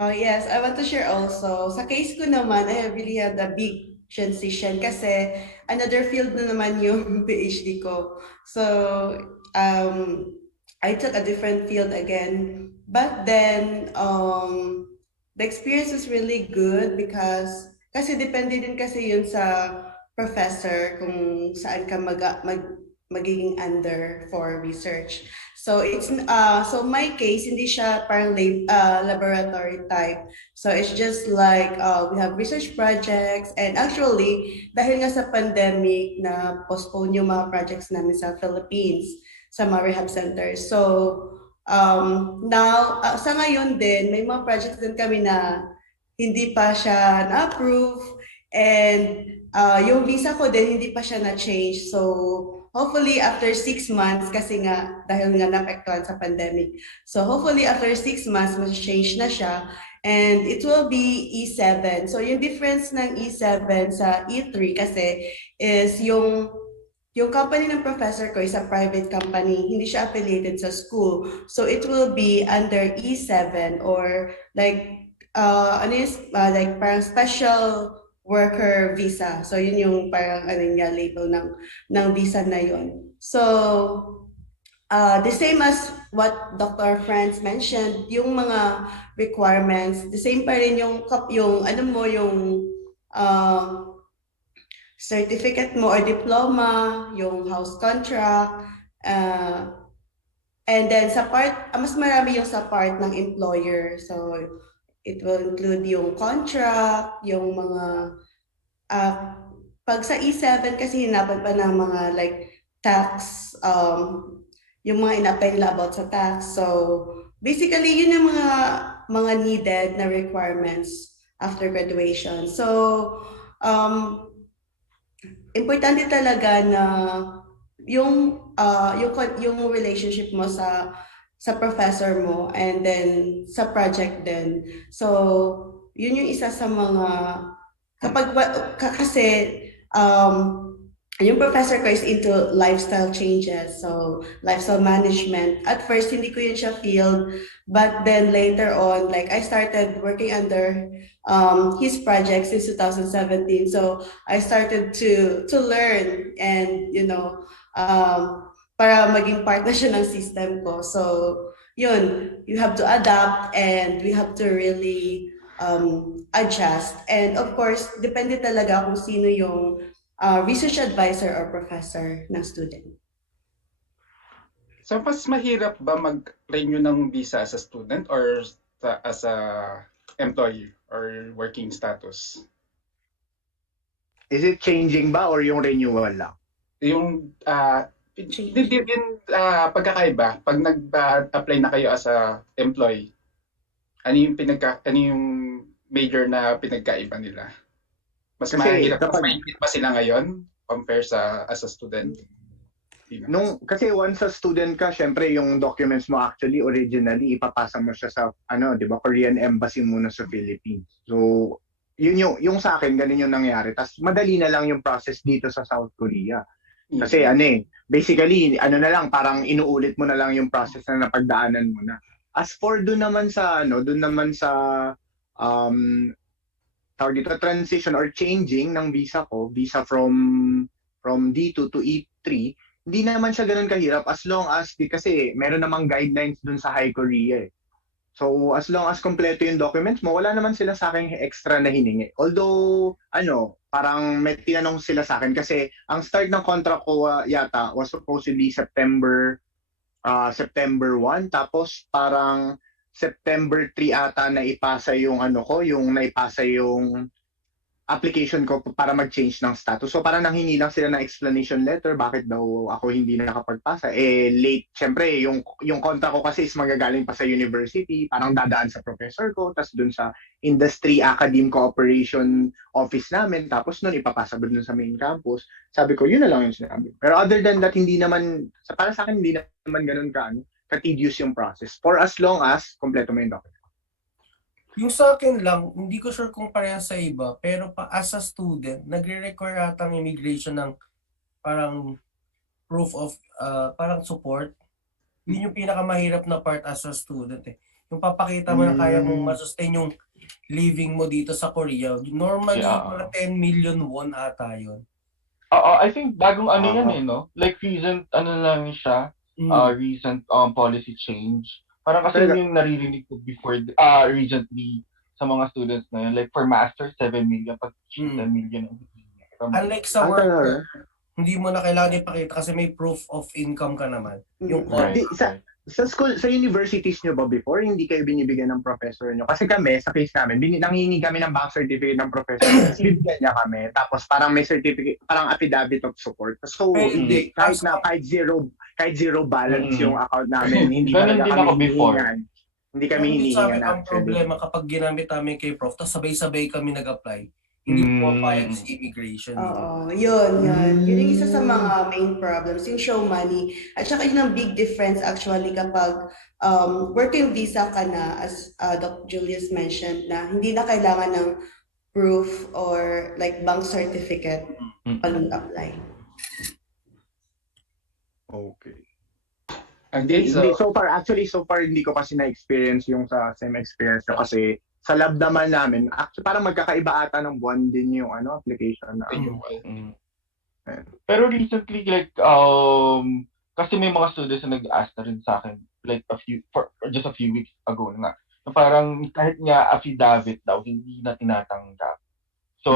Oh, yes, I want to share also. Sa case ko naman, I really had a big transition kasi another field na naman yung PhD ko. So, I took a different field again. But then, the experience was really good because kasi depende din kasi yun sa professor kung saan ka magiging under for research. So it's so my case hindi siya parang laboratory type. So it's just like we have research projects, and actually dahil nga sa pandemic na postpone yung mga projects namin sa Philippines sa mga rehab centers. So now sa ngayon din may mga projects din kami na hindi pa siya na-approve, and yung visa ko din hindi pa siya na-change. So hopefully after 6 months, kasi nga dahil nga naapektuhan sa pandemic. So hopefully after 6 months, mas-change na siya. And it will be E7. So yung difference ng E7 sa E3 kasi is yung yung company ng professor ko is a private company, hindi siya affiliated sa school. So it will be under E7 or like like parang special worker visa. So yun yung parang label ng visa na yun. So the same as what Dr. Franz mentioned, yung mga requirements, the same pa rin yung certificate mo or diploma, yung house contract, and then sa part, mas marami yung sa part ng employer. So, it will include yung contract, yung mga, pag sa E7 kasi hinapan pa ng mga like tax, yung mga in-apply nila about sa tax. So, basically, yun yung mga needed na requirements after graduation. So, importante talaga na yung relationship mo sa professor mo and then sa project din. So, yun yung isa sa mga kasi yung professor ko is into lifestyle changes, so lifestyle management. At first, hindi ko yun siya field, but then later on, like I started working under his project since 2017. So I started to learn and, para maging part na siya ng system ko. So yun, you have to adapt and we have to really adjust. And of course, depende talaga kung sino yung research advisor or professor ng student. So, mas mahirap ba mag-renew ng visa as a student or as a employee or working status? Is it changing ba or yung renewal lang? Yung pagkakaiba, pag nag-apply na kayo as a employee, ano yung major na pinagkaiba nila? Mas mahirap ba sila ngayon compare sa as a student? Kasi once a student ka, syempre yung documents mo actually originally ipapasa mo siya sa di ba, Korean embassy muna sa Philippines. So yun yung sa akin ganun yung nangyari. Tas madali na lang yung process dito sa South Korea. Kasi basically na lang parang inuulit mo na lang yung process na napagdaanan mo na. As for doon naman sa tawag dito, transition or changing ng visa ko, visa from D2 to E3, hindi naman siya ganun kahirap as long as, kasi meron namang guidelines dun sa High Korea eh. So as long as kompleto yung documents mo, wala naman sila sa akin extra na hiningi. Although, parang may tinanong sila sa akin kasi ang start ng contract ko yata was supposedly September 1, tapos parang September 3 ata na ipasa yung naipasa yung application ko para mag-change ng status. So parang nanghingi lang sila ng explanation letter bakit daw ako hindi nakapagpasa. Late, syempre yung contract ko kasi is magagaling pa sa university, parang dadaan sa professor ko, tapos dun sa industry academe cooperation office namin, tapos nun ipapasa dun sa main campus. Sabi ko, yun na lang yung sinabi. Pero other than that, para sa akin hindi naman ganun ka-tedious yung process. For as long as kompleto mo yung document. Yung sa akin lang, hindi ko sure kung pareha sa iba, pero as a student, nagre-require ata ang immigration ng parang proof of, parang support. Yun yung pinakamahirap na part as a student eh. Yung papakita mo na kaya mong masustain yung living mo dito sa Korea. Normally, mga 10 million won ata yun. I think bagong yan eh, no? Like recent, lang siya, recent policy change. Parang kasi yung naririnig ko before, recently, sa mga students na yun. Like for master, 7 million, pag 10 million. Unlike sa worker, hindi mo na kailangan ipakita kasi may proof of income ka naman. Yung sa school, sa universities nyo ba before, hindi kayo binibigyan ng professor nyo? Kasi kami, sa case namin, nanghingi kami ng bank certificate ng professor. Bibigyan niya kami. Tapos parang may certificate, parang affidavit of support. So, hindi, kahit zero balance yung account namin, hindi talaga kami hinihingan. Hindi kami hinihingan. Ang problema kapag ginamit namin kay prof, tapos sabay-sabay kami nag-apply, hindi po payag sa immigration. Oo, yun. Yun yung isa sa mga main problems, yung show money. At saka yun ang big difference actually kapag working visa ka na, as Dr. Julius mentioned, na hindi na kailangan ng proof or like bank certificate pag nag-apply. Okay. Okay, Hindi, so so far hindi ko kasi na-experience yung sa same experience ko kasi sa lab naman namin, actually parang magkakaiba ata ng buwan din yung application na. Mm. Ayan. Pero recently, like, kasi may mga students na nag-ask na rin sa akin, like, just a few weeks ago na parang kahit nga affidavit daw, hindi na tinatanggap. So,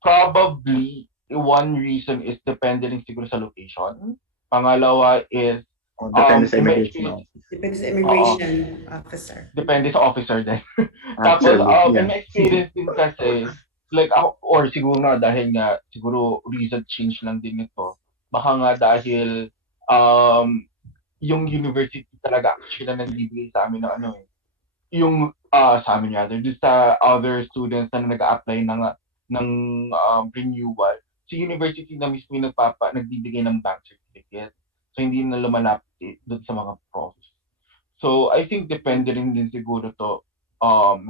probably, one reason is depende rin siguro sa location. Pangalawa is, Depende sa may immigration. Depende sa immigration officer. Depende sa officer din. Actually, Tapos, yeah. may experience din kasi, like, or siguro nga dahil nga, siguro recent change lang din ito. Baka nga dahil, yung university talaga actually na nagbibigay sa amin ng ano eh. Yung, sa amin rather, dun sa other students na nag-a-apply ng renewal, si university na mismo yung nagbibigay ng bank certificate. So, hindi na lumalapit doon sa mga profs. So, I think depende rin din siguro to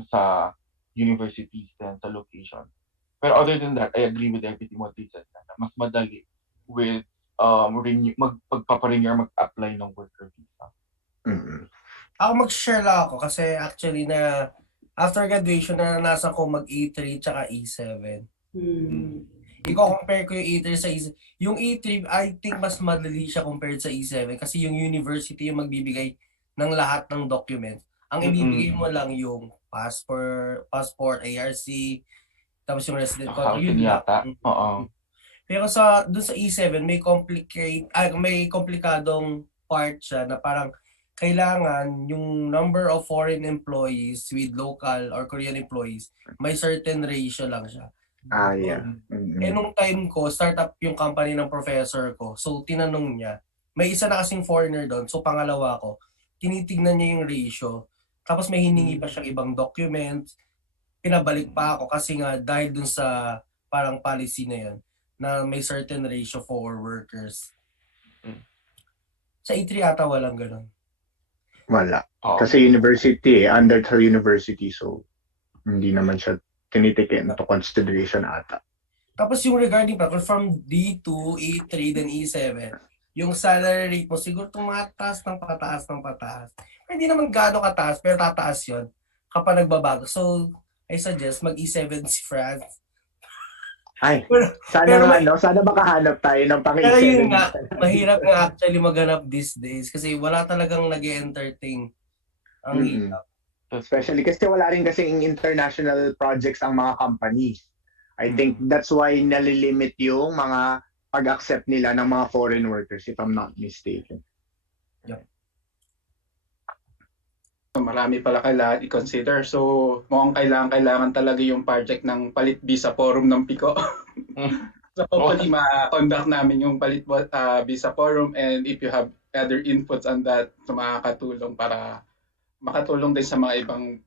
sa universities and sa location. Pero other than that, I agree with everything what they said. Mas madali with magpaparenew or mag-apply ng worker visa. Mm-hmm. Ako mag-share lang ako kasi actually na after graduation na nasa ko mag-E3 tsaka E7. I-compare ko yung E3 sa E7. Yung E3, I think mas madali siya compared sa E7 kasi yung university yung magbibigay ng lahat ng documents. Ang ibibigay mo lang yung passport, ARC, tapos yung resident card. Yun yata. Pero dun sa E7 may komplikadong part siya na parang kailangan yung number of foreign employees with local or Korean employees, may certain ratio lang siya. Yeah. Mm-hmm. Nung time ko, startup yung company ng professor ko. So, tinanong niya, may isa na kasing foreigner doon. So, pangalawa ko, tinitignan niya yung ratio. Tapos may hiningi pa siyang ibang documents. Pinabalik pa ako kasi nga dahil dun sa parang policy na yun, na may certain ratio for workers. Sa E3 ata walang ganun. Wala. Kasi university, under her university, so hindi naman siya tinitikin to consideration ata. Tapos yung regarding pa, from D2, E3, then E7, yung salary rate mo, siguro tumataas ng pataas. Hindi naman gaano kataas, pero tataas yun kapag nagbabago. So, I suggest mag-E7 si Franz. Ay, sana makahanap tayo ng pang-E7. Pero yun nga, mahirap nga actually maghanap these days kasi wala talagang nag-entertain. Ang hirap. Especially kasi wala rin kasing international projects ang mga companies. I think that's why nalilimit yung mga pag-accept nila ng mga foreign workers, if I'm not mistaken. Yep. Marami pala kailangan i-consider. So, mukhang kailangan talaga yung project ng Palit Visa Forum ng PIKO. So, hopefully, ma-conduct namin yung Palit Visa Forum, and if you have other inputs on that, so makakatulong para makatulong din sa mga ibang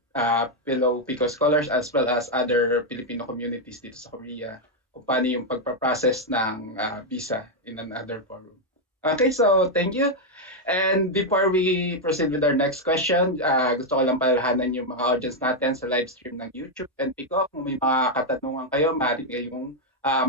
fellow PIKO scholars as well as other Filipino communities dito sa Korea kung paano yung pagpaprocess ng visa in another forum. Okay, so thank you. And before we proceed with our next question, gusto ko lang palalahanan yung mga audience natin sa live stream ng YouTube and PIKO. Kung may mga katanungan kayo, maaari kayong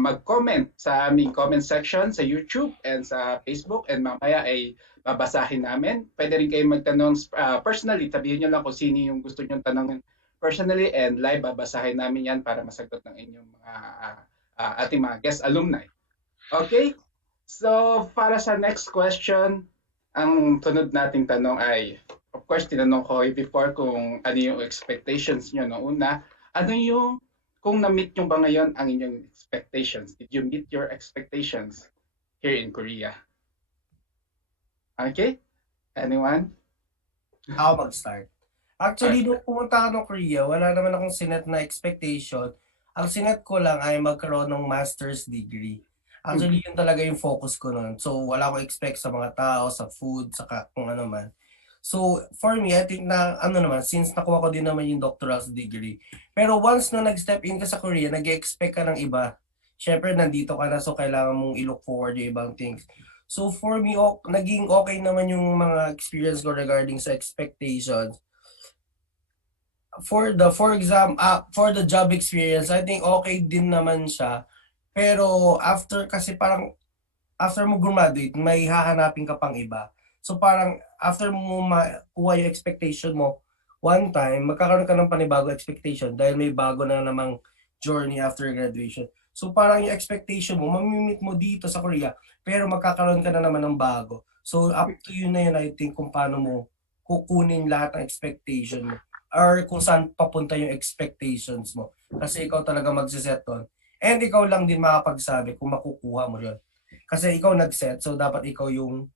mag-comment sa aming comment section sa YouTube and sa Facebook, and mamaya ay babasahin namin. Pwede rin kayong magtanong personally. Sabihin nyo lang kung sino yung gusto nyo tanongin personally, and live babasahin namin yan para masagot ng inyong mga ating mga guest alumni. Okay? So, para sa next question, ang sunod nating tanong ay, of course, tinanong ko before kung ano yung expectations nyo noong una. Ano yung, kung na-meet nyo ba ngayon ang inyong expectations? Did you meet your expectations here in Korea? Okay? Anyone? Ako mag-start. Actually, nung pumunta ako ng Korea, wala naman akong sinet na expectation. Ang sinet ko lang ay magkaroon ng master's degree. Actually, yun talaga yung focus ko nun. So, wala akong expect sa mga tao, sa food, sa kung ano man. So, for me, I think na, since nakuha ko din naman yung doctorate degree. Pero once na nag-step in ka sa Korea, nag-expect ka ng iba. Siyempre, nandito ka na, so kailangan mong i-look forward yung ibang things. So, for me, naging okay naman yung mga experience ko regarding sa expectations. For the job experience, I think okay din naman siya. Pero after kasi parang after mo graduate, may hahanapin ka pang iba. So parang after mo makuha yung expectation mo, one time, magkakaroon ka ng panibago expectation dahil may bago na namang journey after graduation. So parang yung expectation mo, mamimit mo dito sa Korea, pero magkakaroon ka na naman ng bago. So up to you na yun, I think, kung paano mo kukunin lahat ng expectation mo or kung saan papunta yung expectations mo. Kasi ikaw talaga magsiset doon. And ikaw lang din makapagsabi kung makukuha mo yun. Kasi ikaw nag-set, so dapat ikaw yung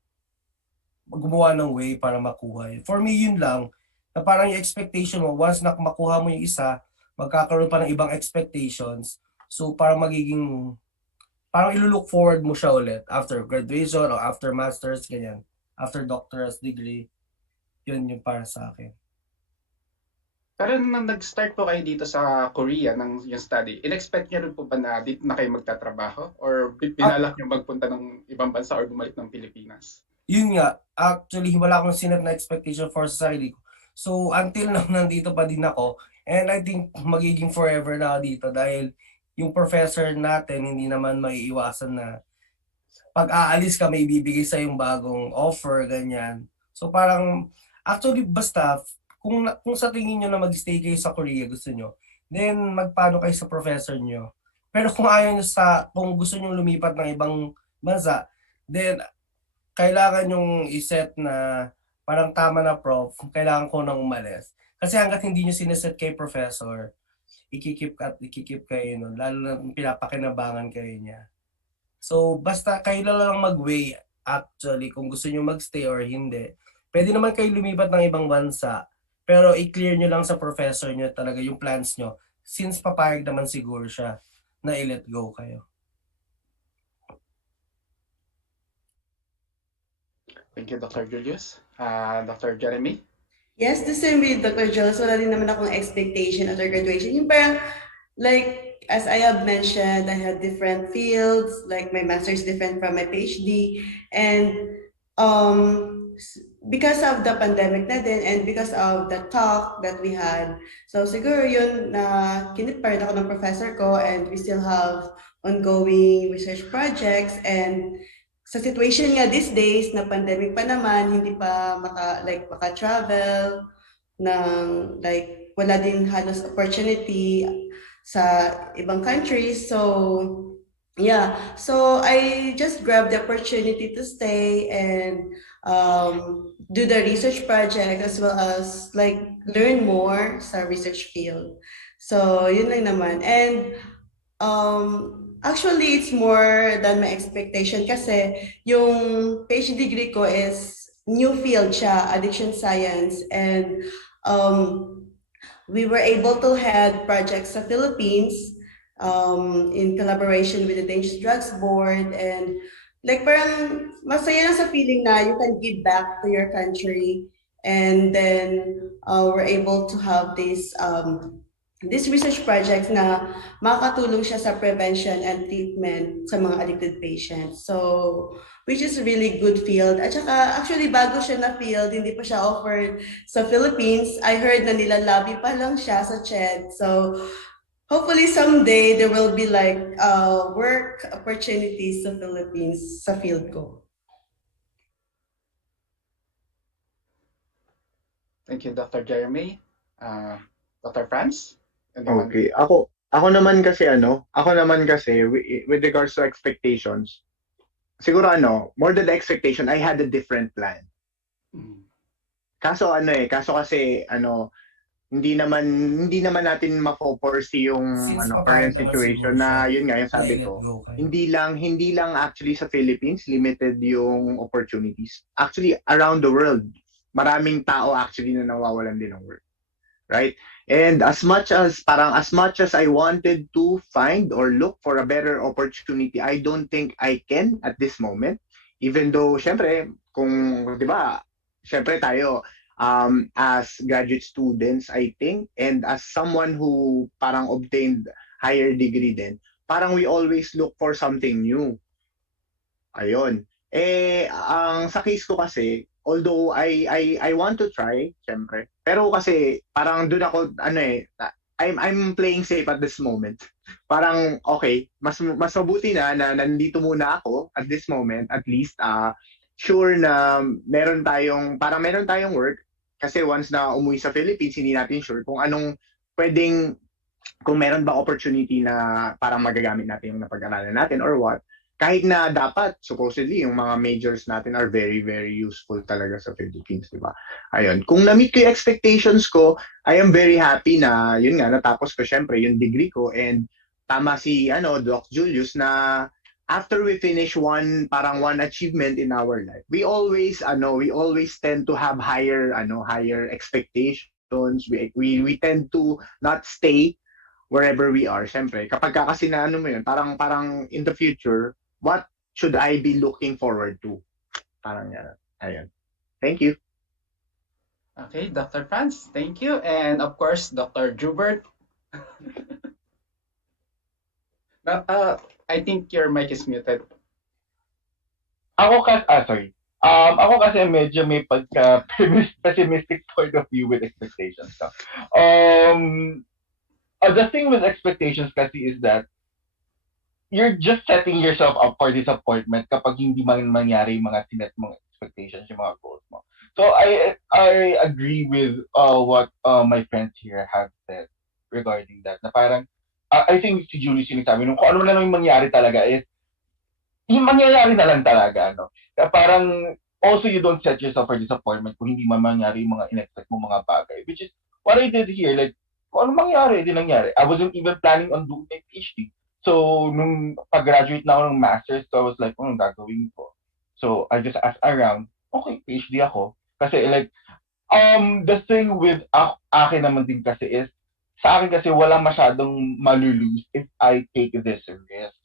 gumawa ng way para makuha yun. For me, yun lang, na parang yung expectation mo, once na makuha mo yung isa, magkakaroon pa ng ibang expectations. So parang magiging, parang ilulook forward mo siya ulit after graduation or after master's, ganyan. After doctorate degree, yun yung para sa akin. Pero nung nag-start po kayo dito sa Korea ng yung study, in-expect niyo rin po ba na dito na kayo magtatrabaho? Or pinalak niyo magpunta ng ibang bansa or bumalik ng Pilipinas? Yun nga, actually, wala akong sinet na expectation for sa sarili ko. So, until now, nandito pa din ako. And I think magiging forever na ako dito dahil yung professor natin, hindi naman maiiwasan na pag aalis ka, may ibibigay sa yung bagong offer, ganyan. So, parang, actually, basta, kung sa tingin nyo na mag-stay kayo sa Korea, gusto nyo, then magpano kayo sa professor nyo. Pero kung ayaw nyo kung gusto nyo lumipat ng ibang bansa, then kailangan yung iset na parang tama na prof, kailangan ko nang umalis. Kasi hanggat hindi nyo sineset kay professor, ikikip kayo nun, lalo na pinapakinabangan kayo niya. So, basta kayo lang mag-weigh actually kung gusto nyo magstay or hindi. Pwede naman kayo lumipat ng ibang bansa, pero i-clear nyo lang sa professor nyo talaga yung plans nyo since papayag naman siguro siya na i-let go kayo. Thank you, Dr. Julius. Dr. Jerre Mae? Yes, the same with Dr. Jules. Wala din naman akong expectation after graduation. Yung parang, like, as I have mentioned, I had different fields, like my master's different from my PhD. And because of the pandemic na din and because of the talk that we had, so siguro yun na kinip pa rin ako ng professor ko and we still have ongoing research projects. And sa situation nga these days na pandemic pa naman, hindi pa maka-travel ng like wala din halos opportunity sa ibang countries. So yeah, so I just grabbed the opportunity to stay and do the research project as well as like learn more sa research field. So yun lang naman. And actually it's more than my expectation kasi yung PhD degree ko is new field siya, addiction science, and we were able to head projects sa Philippines in collaboration with the Dangerous Drugs Board, and like parang masaya lang sa feeling na you can give back to your country, and then we're able to have this research project na makakatulong siya sa prevention and treatment sa mga addicted patients. So, which is a really good field. At saka, actually, bago siya na field, hindi pa siya offered sa Philippines. I heard na nilalabi pa lang siya sa CHED. So, hopefully someday there will be like work opportunities sa Philippines sa field ko. Thank you, Dr. Jerre Mae. Dr. Franz? Okay. Ako naman kasi with regards to expectations, siguro more than the expectation, I had a different plan. Kaso kasi hindi naman natin ma-foresee yung current situation na yun nga yung sabi ko. Hindi lang actually sa Philippines limited yung opportunities. Actually around the world, maraming tao actually na nawawalan din ng work. Right? And as much as I wanted to find or look for a better opportunity, I don't think I can at this moment. Even though, syempre, di ba, syempre tayo, as graduate students, I think, and as someone who parang obtained higher degree din, parang we always look for something new. Ayun. Sa case ko kasi, although I want to try, syempre. Pero kasi parang doon ako I'm playing safe at this moment. parang okay, mas mabuti na nandito muna ako at this moment, at least sure na meron tayong work, kasi once na umuwi sa Philippines hindi natin sure kung anong pwedeng, kung meron ba opportunity na parang magagamit natin yung napag-aralan natin or what. Kahit na dapat, supposedly, yung mga majors natin are very, very useful talaga sa Philippines, di ba? Ayun. Kung na-meet ko yung expectations ko, I am very happy na, yun nga, natapos ko syempre yung degree ko, and tama si Doc Julius na after we finish one achievement in our life, we always tend to have higher expectations. We tend to not stay wherever we are. Siyempre, kapag kasi na mo yun, parang in the future, what should I be looking forward to? Parang yan. Ayun. Thank you. Okay, Dr. Franz, thank you. And of course, Dr. Jubert. I think your mic is muted. Ako kasi, ako kasi medyo may pagka pessimistic point of view with expectations. So, the thing with expectations kasi is that you're just setting yourself up for disappointment kapag hindi man mangyari yung mga sinet mong expectations, yung mga goals mo. So I agree with what my friends here have said regarding that. Na parang, I think si Julie sinasabi, kung ano na lang yung mangyari talaga is, yung mangyayari na lang talaga, no? Kaya parang, also you don't set yourself for disappointment kung hindi man mangyari yung mga in-expect mo mga bagay. Which is what I did here, like, kung ano mangyari, di nangyari. I wasn't even planning on doing my PhD. So, nung pag-graduate na ako ng master's, so I was like, anong gagawin ko? So, I just asked around, okay, PhD ako. Kasi like, the thing with akin naman din kasi is, sa akin kasi walang masyadong malulose if I take this risk.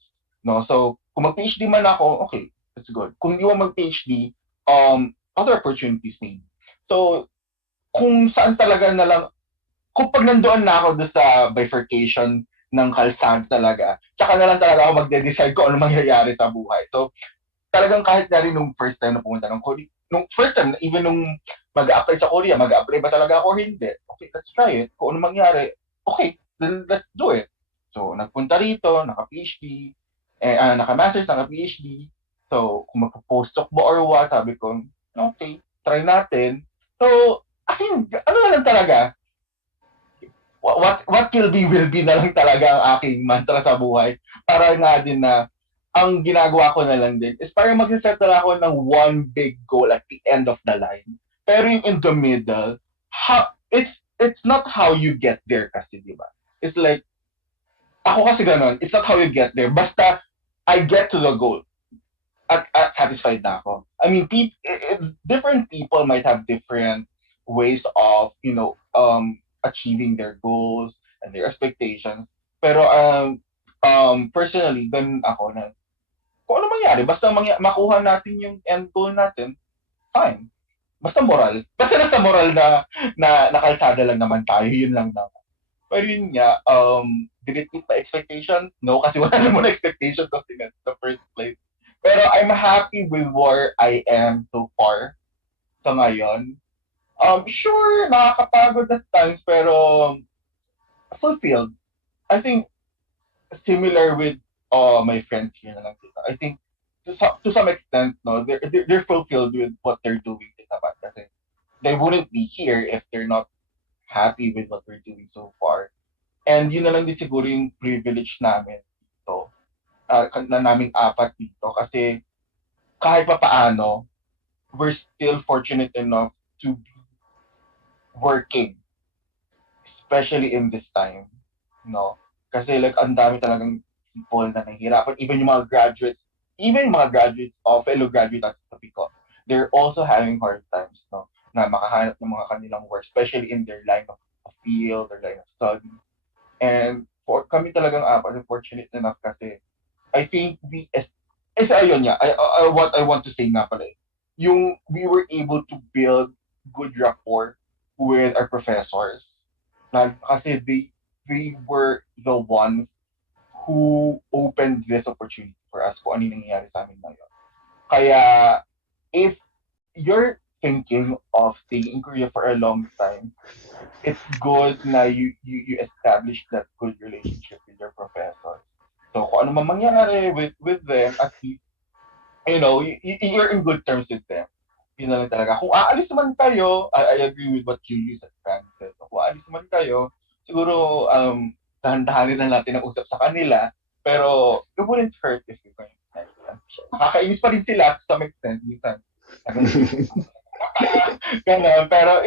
No? So, kung mag-PhD man ako, okay, that's good. Kung hindi mo mag-PhD, other opportunities maybe. So, kung saan talaga na lang, kung pag nandoon na ako doon sa bifurcation ng kalsada talaga, tsaka na lang talaga ako magde-decide kung ano mangyayari sa buhay. So, talagang kahit na rin nung first time na pumunta ng Korea, nung first time, even nung mag-apply sa Korea, mag-apply ba talaga ako or hindi? Okay, let's try it. Kung ano mangyari, okay, then let's do it. So, nagpunta rito, naka-PhD, naka-master's, naka-PhD. So, kung magpo-postdoc ba or what, sabi ko, okay, try natin. So, akin, ano na lang talaga, what will be na lang talaga ang aking mantra sa buhay. Para nga din na, ang ginagawa ko na lang din is parang mag-set na ako ng one big goal at the end of the line. Pero yung in the middle, it's not how you get there kasi, di ba? It's like, ako kasi ganun, it's not how you get there. Basta, I get to the goal. At satisfied na ako. I mean, different people might have different ways of, achieving their goals and their expectations. Pero, personally, ganun ako na, kung ano mangyari, basta makuha natin yung end goal natin, fine. Basta moral. Basta nasa moral na nakalsada lang naman tayo, yun lang naman. Pero yun nga, did it meet my expectations? No, kasi wala naman expectations kasi in the first place. Pero I'm happy with where I am so far sa ngayon. Sure, nakakapagod at times, pero fulfilled. I think similar with my friends here na lang dito. I think to some extent, no, they're fulfilled with what they're doing din naman kasi they wouldn't be here if they're not happy with what we're doing so far. And yun na lang din siguro yung privilege namin dito, na naming apat dito kasi kahit pa paano, we're still fortunate enough to be working, especially in this time, no? Kasi like ang dami talagang people na nahihirapan, even yung mga graduates fellow graduates sa PIKO, they're also having hard times, no? Na makahanap ng mga kanilang work, especially in their line of field or line of study. And for kami talagang fortunate enough kasi I think ayun nga, what I want to say nga pala, yung we were able to build good rapport with our professors. Kasi they were the ones who opened this opportunity for us kung ano yung nangyayari sa amin ngayon. Kaya, if you're thinking of staying in Korea for a long time, it's good na you establish that good relationship with your professors. So kung ano man mangyari with them, at least, you're in good terms with them. Yun na lang talaga. Kung aalis naman kayo, I agree with what Julius and Frank said. So, kung aalis naman kayo, siguro dahan-dahanin lang natin ang usap sa kanila. Pero it wouldn't hurt if you're going to next time. Nakakainis pa rin sila to some extent. Minsan. Ganun. Pero,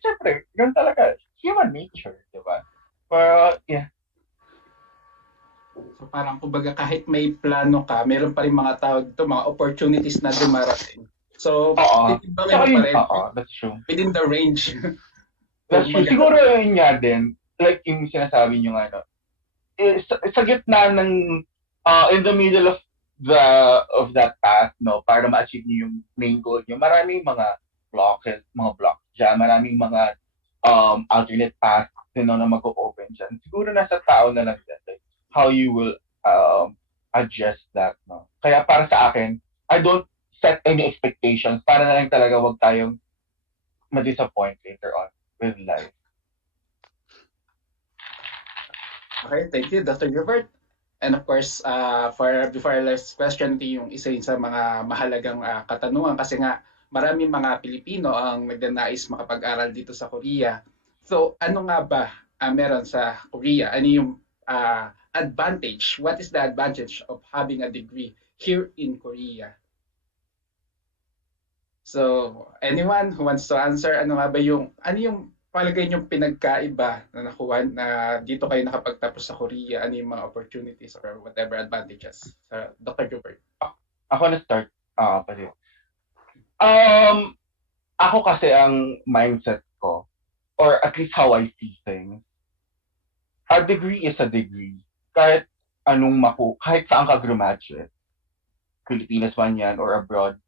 syempre, ganun talaga. Human nature, di ba? Pero, yeah. So parang kumbaga kahit may plano ka, meron pa rin mga tawag ito, mga opportunities na dumarating. So, titimbangin mo pa rin. That's true. Within the range. That's true. Siguro yun nga din, like yung sinasabi nyo nga, sa gitna ng, in the middle of that path, para ma-achieve nyo yung main goal nyo, maraming mga blocks dyan, maraming mga alternate paths na mag-open dyan. Siguro nasa tao na lang dyan, like, how you will adjust that. No? Kaya para sa akin, I don't set any expectations para na lang talaga wag tayong ma-disappoint later on with life. Okay, thank you, Dr. Jubert. And of course, before our last question, ito yung isa yun sa mga mahalagang katanungan kasi nga maraming mga Pilipino ang nagnanais makapag-aral dito sa Korea. So ano nga ba meron sa Korea? Ano yung advantage? What is the advantage of having a degree here in Korea? So, anyone who wants to answer, ano yung palagay niyong pinagkaiba na nakuha na dito kayo nakapagtapos sa Korea? Ano yung mga opportunities or whatever advantages? Dr. Jubert. Ako na start. Ako kasi ang mindset ko, or at least how I see things, a degree is a degree. Kahit kahit saan ka graduate, Pilipinas man yan or abroad,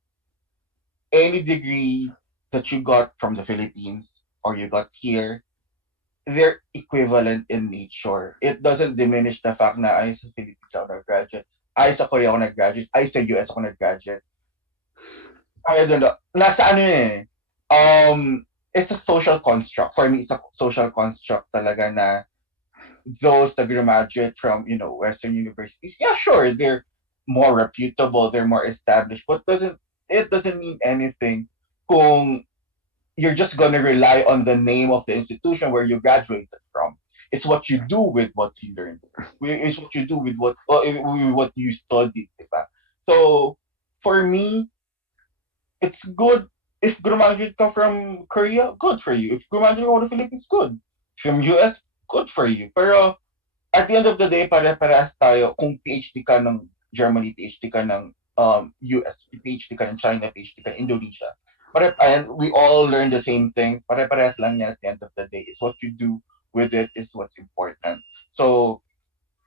any degree that you got from the Philippines or you got here, they're equivalent in nature. It doesn't diminish the fact na ay sa Philippines ako nag-graduate, ay sa Korea ako nag-graduate, ay sa US ako nag-graduate. I don't know. Nasa it's a social construct. For me, it's a social construct talaga na those that graduate from, Western universities, yeah, sure, they're more reputable, they're more established, but it doesn't mean anything kung you're just gonna rely on the name of the institution where you graduated from. It's what you do with what you learned. It's what you do with what you studied, diba? So, for me, it's good if graduate ka from Korea, good for you. If graduate ka from the Philippines, good. From US, good for you. Pero, at the end of the day, pare-parehas tayo. Kung PhD ka ng Germany, PhD ka ng US, PhD ka ng China, PhD ka ng Indonesia. And we all learn the same thing. Pare-parehas lang yan at the end of the day. It's what you do with it is what's important. So,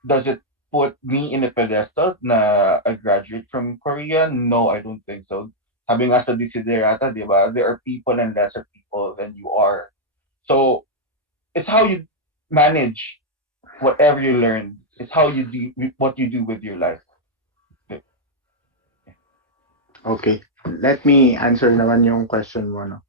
does it put me in a pedestal na I graduate from Korea? No, I don't think so. Sabi nga sa Desiderata, di ba? There are people and lesser people than you are. So, it's how you manage whatever you learn. It's how you do what you do with your life. Okay. Let me answer naman yung question mo, no?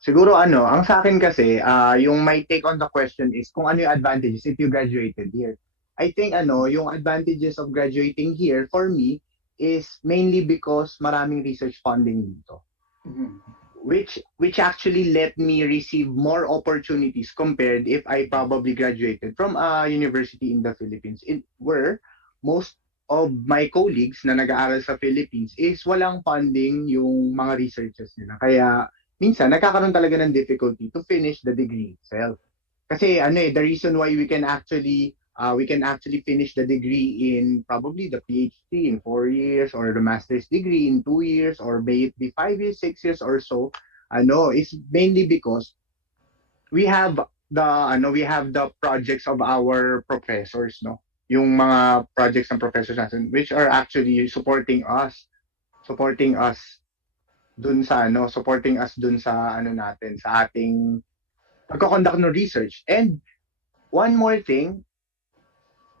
Siguro ang sa akin kasi, yung my take on the question is kung ano yung advantages if you graduated here. I think yung advantages of graduating here for me is mainly because maraming research funding dito. Mm-hmm. Which actually let me receive more opportunities compared if I probably graduated from a university in the Philippines, where most of my colleagues na nag-aaral sa Philippines is walang funding yung mga researches nila. Kaya minsan nagkakaroon talaga ng difficulty to finish the degree itself. Kasi the reason why we can actually finish the degree in probably the PhD in 4 years or the master's degree in 2 years or may it be 5 years, 6 years or so, is mainly because we have the projects of our professors, no? Yung mga projects ng professors natin which are actually supporting us dun sa natin, sa ating pagko-conduct ng research. And one more thing,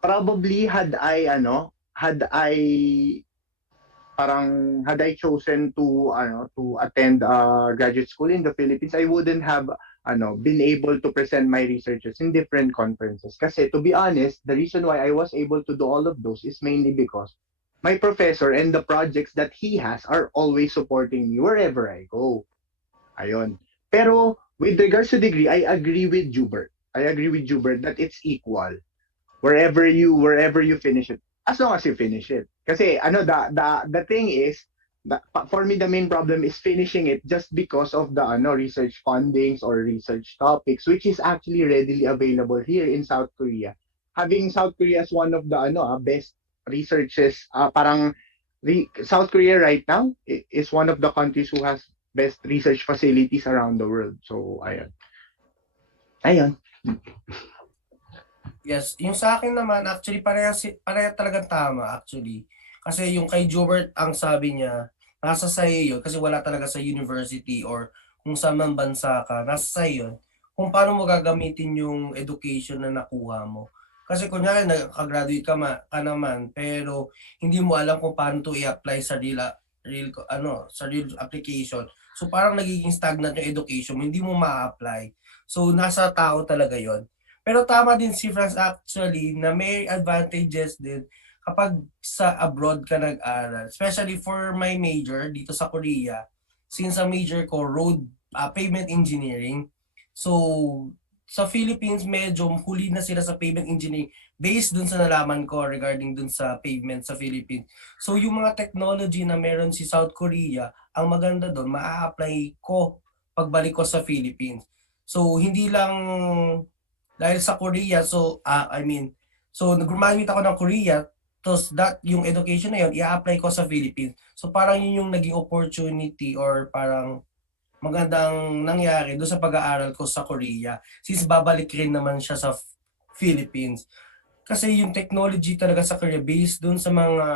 probably had I parang had I chosen to attend graduate school in the Philippines, I wouldn't have been able to present my researches in different conferences. Kasi to be honest, the reason why I was able to do all of those is mainly because my professor and the projects that he has are always supporting me wherever I go. Ayun. Pero with regards to degree, I agree with Jubert. I agree with Jubert that it's equal wherever you finish it, as long as you finish it. Kasi the thing is, for me the main problem is finishing it just because of the research fundings or research topics, which is actually readily available here in South Korea. Having South Korea as one of the best researches, parang South Korea right now is one of the countries who has best research facilities around the world. So ayun. Yes, yung sa akin naman, actually, pareha talagang tama, actually. Kasi yung kay Jubert, ang sabi niya, nasa sa'yo yun, kasi wala talaga sa university or kung saan man bansa ka, nasa sa'yo yun, kung paano mo gagamitin yung education na nakuha mo. Kasi kunyari, nag-graduate ka naman, pero hindi mo alam kung paano to i-apply sa real application. So parang nagiging stagnant yung education mo, hindi mo ma-apply. So nasa tao talaga yon. Pero tama din si Franz actually na may advantages din kapag sa abroad ka nag-aral. Especially for my major dito sa Korea. Since ang major ko pavement engineering. So sa Philippines medyo huli na sila sa pavement engineering based dun sa nalaman ko regarding dun sa pavement sa Philippines. So yung mga technology na meron si South Korea, ang maganda dun, maa-apply ko pagbalik ko sa Philippines. So hindi lang dahil sa Korea, so gumamit ako ng Korea, tapos yung education na yun, i-apply ko sa Philippines. So parang yun yung naging opportunity or parang magandang nangyari doon sa pag-aaral ko sa Korea. Since babalik rin naman siya sa Philippines. Kasi yung technology talaga sa Korea, based doon sa mga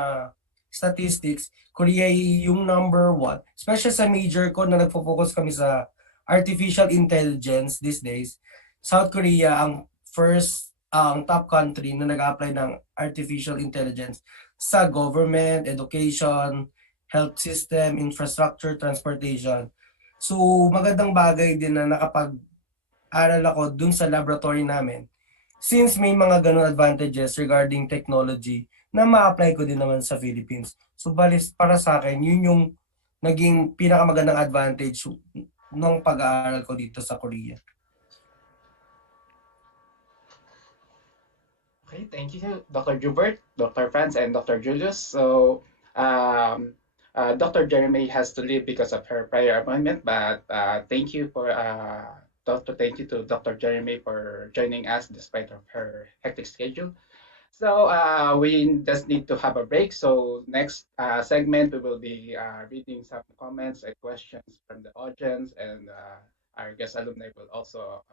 statistics, Korea yung number 1. Especially sa major ko na nagpo-focus kami sa artificial intelligence these days. South Korea ang top country na nag-apply ng artificial intelligence sa government, education, health system, infrastructure, transportation. So magandang bagay din na nakapag-aral ako dun sa laboratory namin. Since may mga ganun advantages regarding technology na ma-apply ko din naman sa Philippines. So para sa akin, yun yung naging pinakamagandang advantage ng pag-aaral ko dito sa Korea. Okay, thank you, Dr. Jubert, Dr. Franz, and Dr. Julius. So, Dr. Jerre Mae has to leave because of her prior appointment, but thank you to Dr. Jerre Mae for joining us despite of her hectic schedule. So we just need to have a break. So next segment, we will be reading some comments and questions from the audience, and our guest alumni will also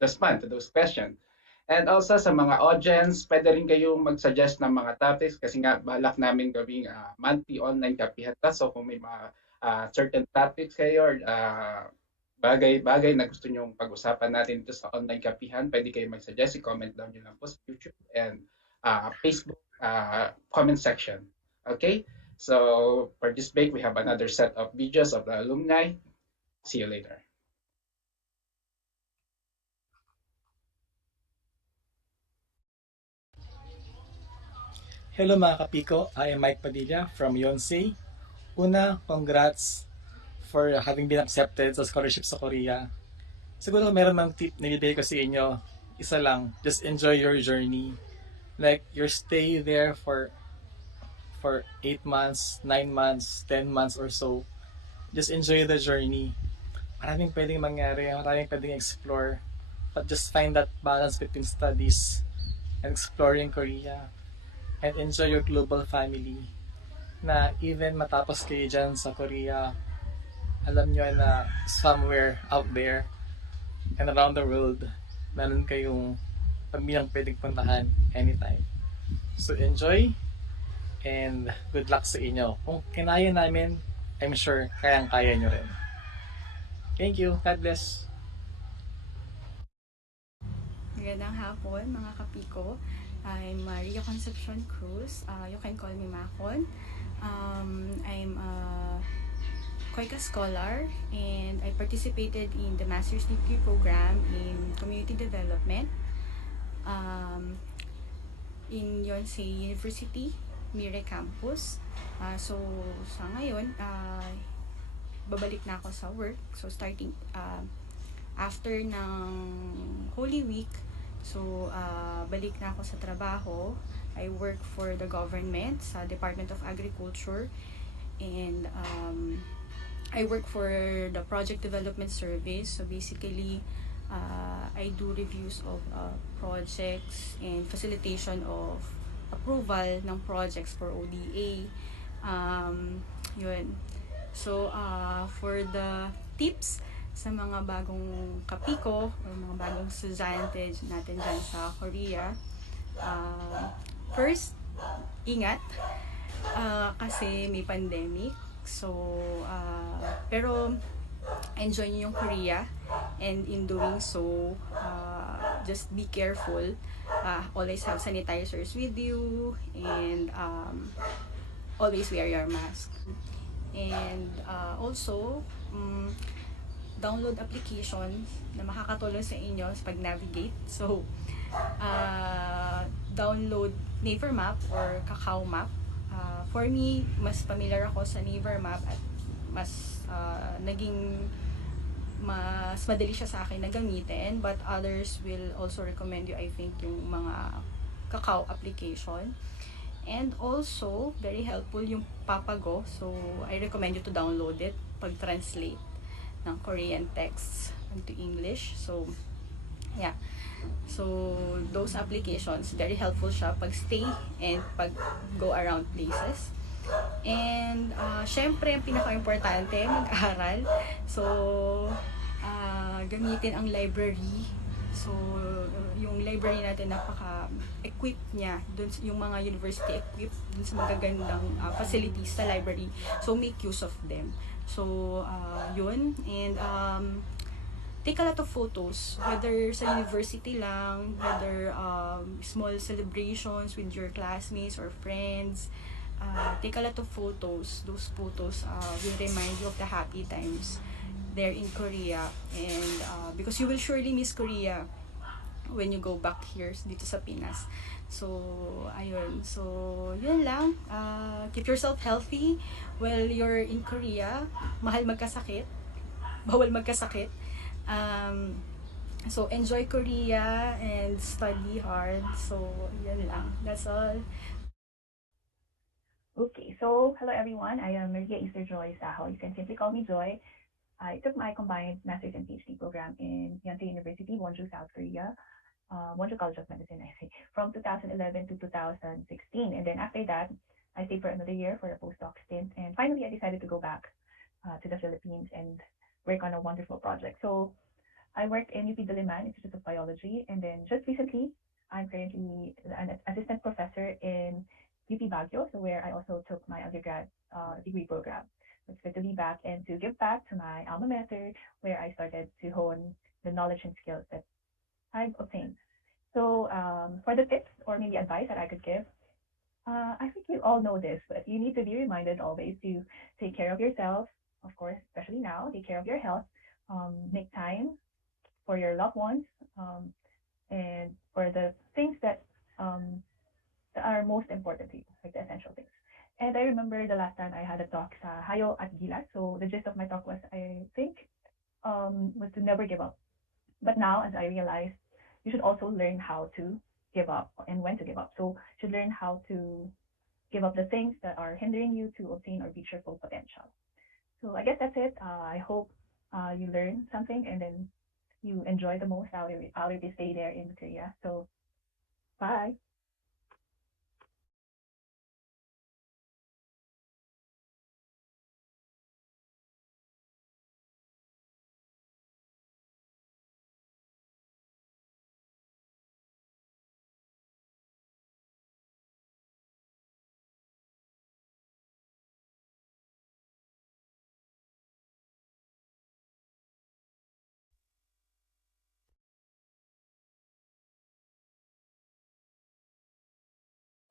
respond to those questions. And also sa mga audience, pwede rin kayong mag-suggest ng mga topics kasi nga balak namin gawing monthly online kapihan. So kung may mga certain topics kayo or bagay-bagay na gusto nyong pag-usapan natin dito sa online kapihan, pwede kayo mag-suggest, i-comment down nyo lang po sa YouTube and Facebook comment section. Okay? So for this break, we have another set of videos of the alumni. See you later. Hello mga ka-PIKO, I am Mike Padilla from Yonsei. Una, congrats for having been accepted sa scholarship sa Korea. Siguro meron mang tip na bibigay ko sa inyo. Isa lang, just enjoy your journey. Like your stay there for 8 months, 9 months, 10 months or so. Just enjoy the journey. Maraming pwedeng mangyari, maraming pwedeng explore. But just find that balance between studies and exploring Korea. And enjoy your global family. Na even matapos kayo dyan sa Korea, alam nyo na somewhere out there and around the world, meron kayong pamiyang pwedeng puntahan anytime. So enjoy and good luck sa inyo. Kung kinaya namin, I'm sure kayang-kaya nyo rin. Thank you. God bless. Magandang hapon mga ka-PIKO. I'm Maria Concepcion Cruz. You can call me Makon. I'm a ka-PIKO scholar and I participated in the Master's Degree Program in Community Development in Yonsei University, Mire Campus. So, sa ngayon, babalik na ako sa work. So, starting after ng Holy Week, so balik na ako sa trabaho. I work for the government sa Department of Agriculture and I work for the Project Development Service. So basically, I do reviews of projects and facilitation of approval ng projects for ODA. Yun. So, for the tips sa mga bagong ka-PIKO or mga bagong estudyante natin dyan sa Korea, first, ingat kasi may pandemic. So, pero enjoy nyo yung Korea and in doing so, just be careful. Always have sanitizers with you and always wear your mask. And also, download applications na makakatulong sa inyo sa pag-navigate. So, download Naver Map or Kakao Map. For me, mas familiar ako sa Naver Map at mas mas madali siya sa akin na gamitin, but others will also recommend you, I think, yung mga Kakao application. And also, very helpful yung Papago. So, I recommend you to download it pag-translate ng Korean texts into English. So, yeah. So, those applications, very helpful siya pag-stay and pag-go around places. And, syempre, ang pinaka-importante, mag-aral. So, gamitin ang library. So, yung library natin napaka-equipped niya dun, yung mga university equipped dun sa magagandang facilities sa library. So, make use of them. So, yun. And, take a lot of photos, whether sa university lang, whether small celebrations with your classmates or friends. Take a lot of photos. Those photos will remind you of the happy times there in Korea, and because you will surely miss Korea when you go back here dito sa Pinas. So, ayun. So, yun lang. Keep yourself healthy while you're in Korea. Mahal magkasakit. Bawal magkasakit. So, enjoy Korea and study hard. So, yun lang. That's all. Okay, so hello everyone. I am Maria Easter Joy Saho. You can simply call me Joy. I took my combined master's and PhD program in Yonsei University, Wonju, South Korea, Wonju College of Medicine, I say, from 2011 to 2016. And then after that, I stayed for another year for a postdoc stint. And finally, I decided to go back to the Philippines and work on a wonderful project. So I worked in UP Diliman Institute of Biology. And then just recently, I'm currently an assistant professor in UP Baguio, so where I also took my undergrad degree program. It's good to be back and to give back to my alma mater, where I started to hone the knowledge and skills that I've obtained. So for the tips or maybe advice that I could give, I think you all know this, but you need to be reminded always to take care of yourself, of course, especially now, take care of your health, make time for your loved ones, and for the things that are most important to you, like the essential things. And I remember the last time I had a talk sa Hayo at Gilas. So the gist of my talk was, I think, was to never give up. But now, as I realized, you should also learn how to give up and when to give up. So you should learn how to give up the things that are hindering you to obtain or reach your full potential. So I guess that's it. I hope you learn something and then you enjoy the most out of your stay there in Korea. So bye.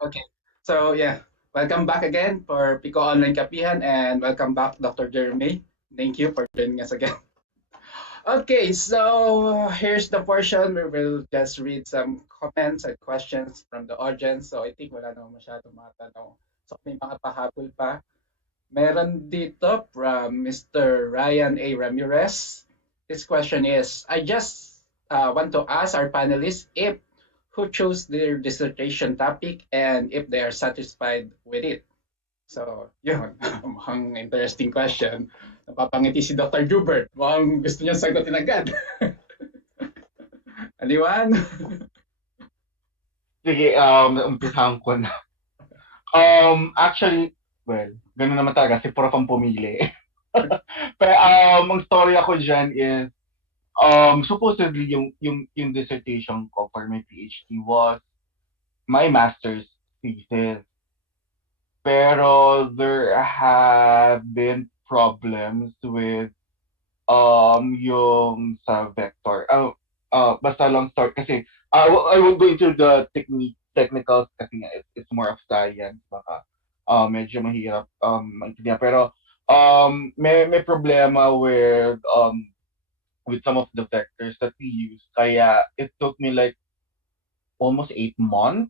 Okay. So yeah, welcome back again for PIKO Online Kapehan, and welcome back, Dr. Jerre Mae. Thank you for joining us again. Okay, so here's the portion where we'll just read some comments and questions from the audience. So I think wala na masyadong mga tanong. So may mga pahabol pa. Meron dito from Mr. Ryan A. Ramirez. This question is, I just want to ask our panelists if who chose their dissertation topic and if they are satisfied with it. So, yun. Mukhang interesting question. Napapangiti si Dr. Jubert. Mukhang gusto niya sagutin agad. Aliwan? Sige, umpisahan ko na. Actually, well, ganun naman talaga, si Prof ang pumili. Pero ang story ako dyan is, supposedly yung dissertation ko for my PhD was my master's thesis. Pero there have been problems with yung sa vector. Basta long story kasi I will go into the technicals kasi it's more of science, baka medyo mahirap maintindihan, pero may problema with some of the vectors that we use, kaya it took me like almost 8 months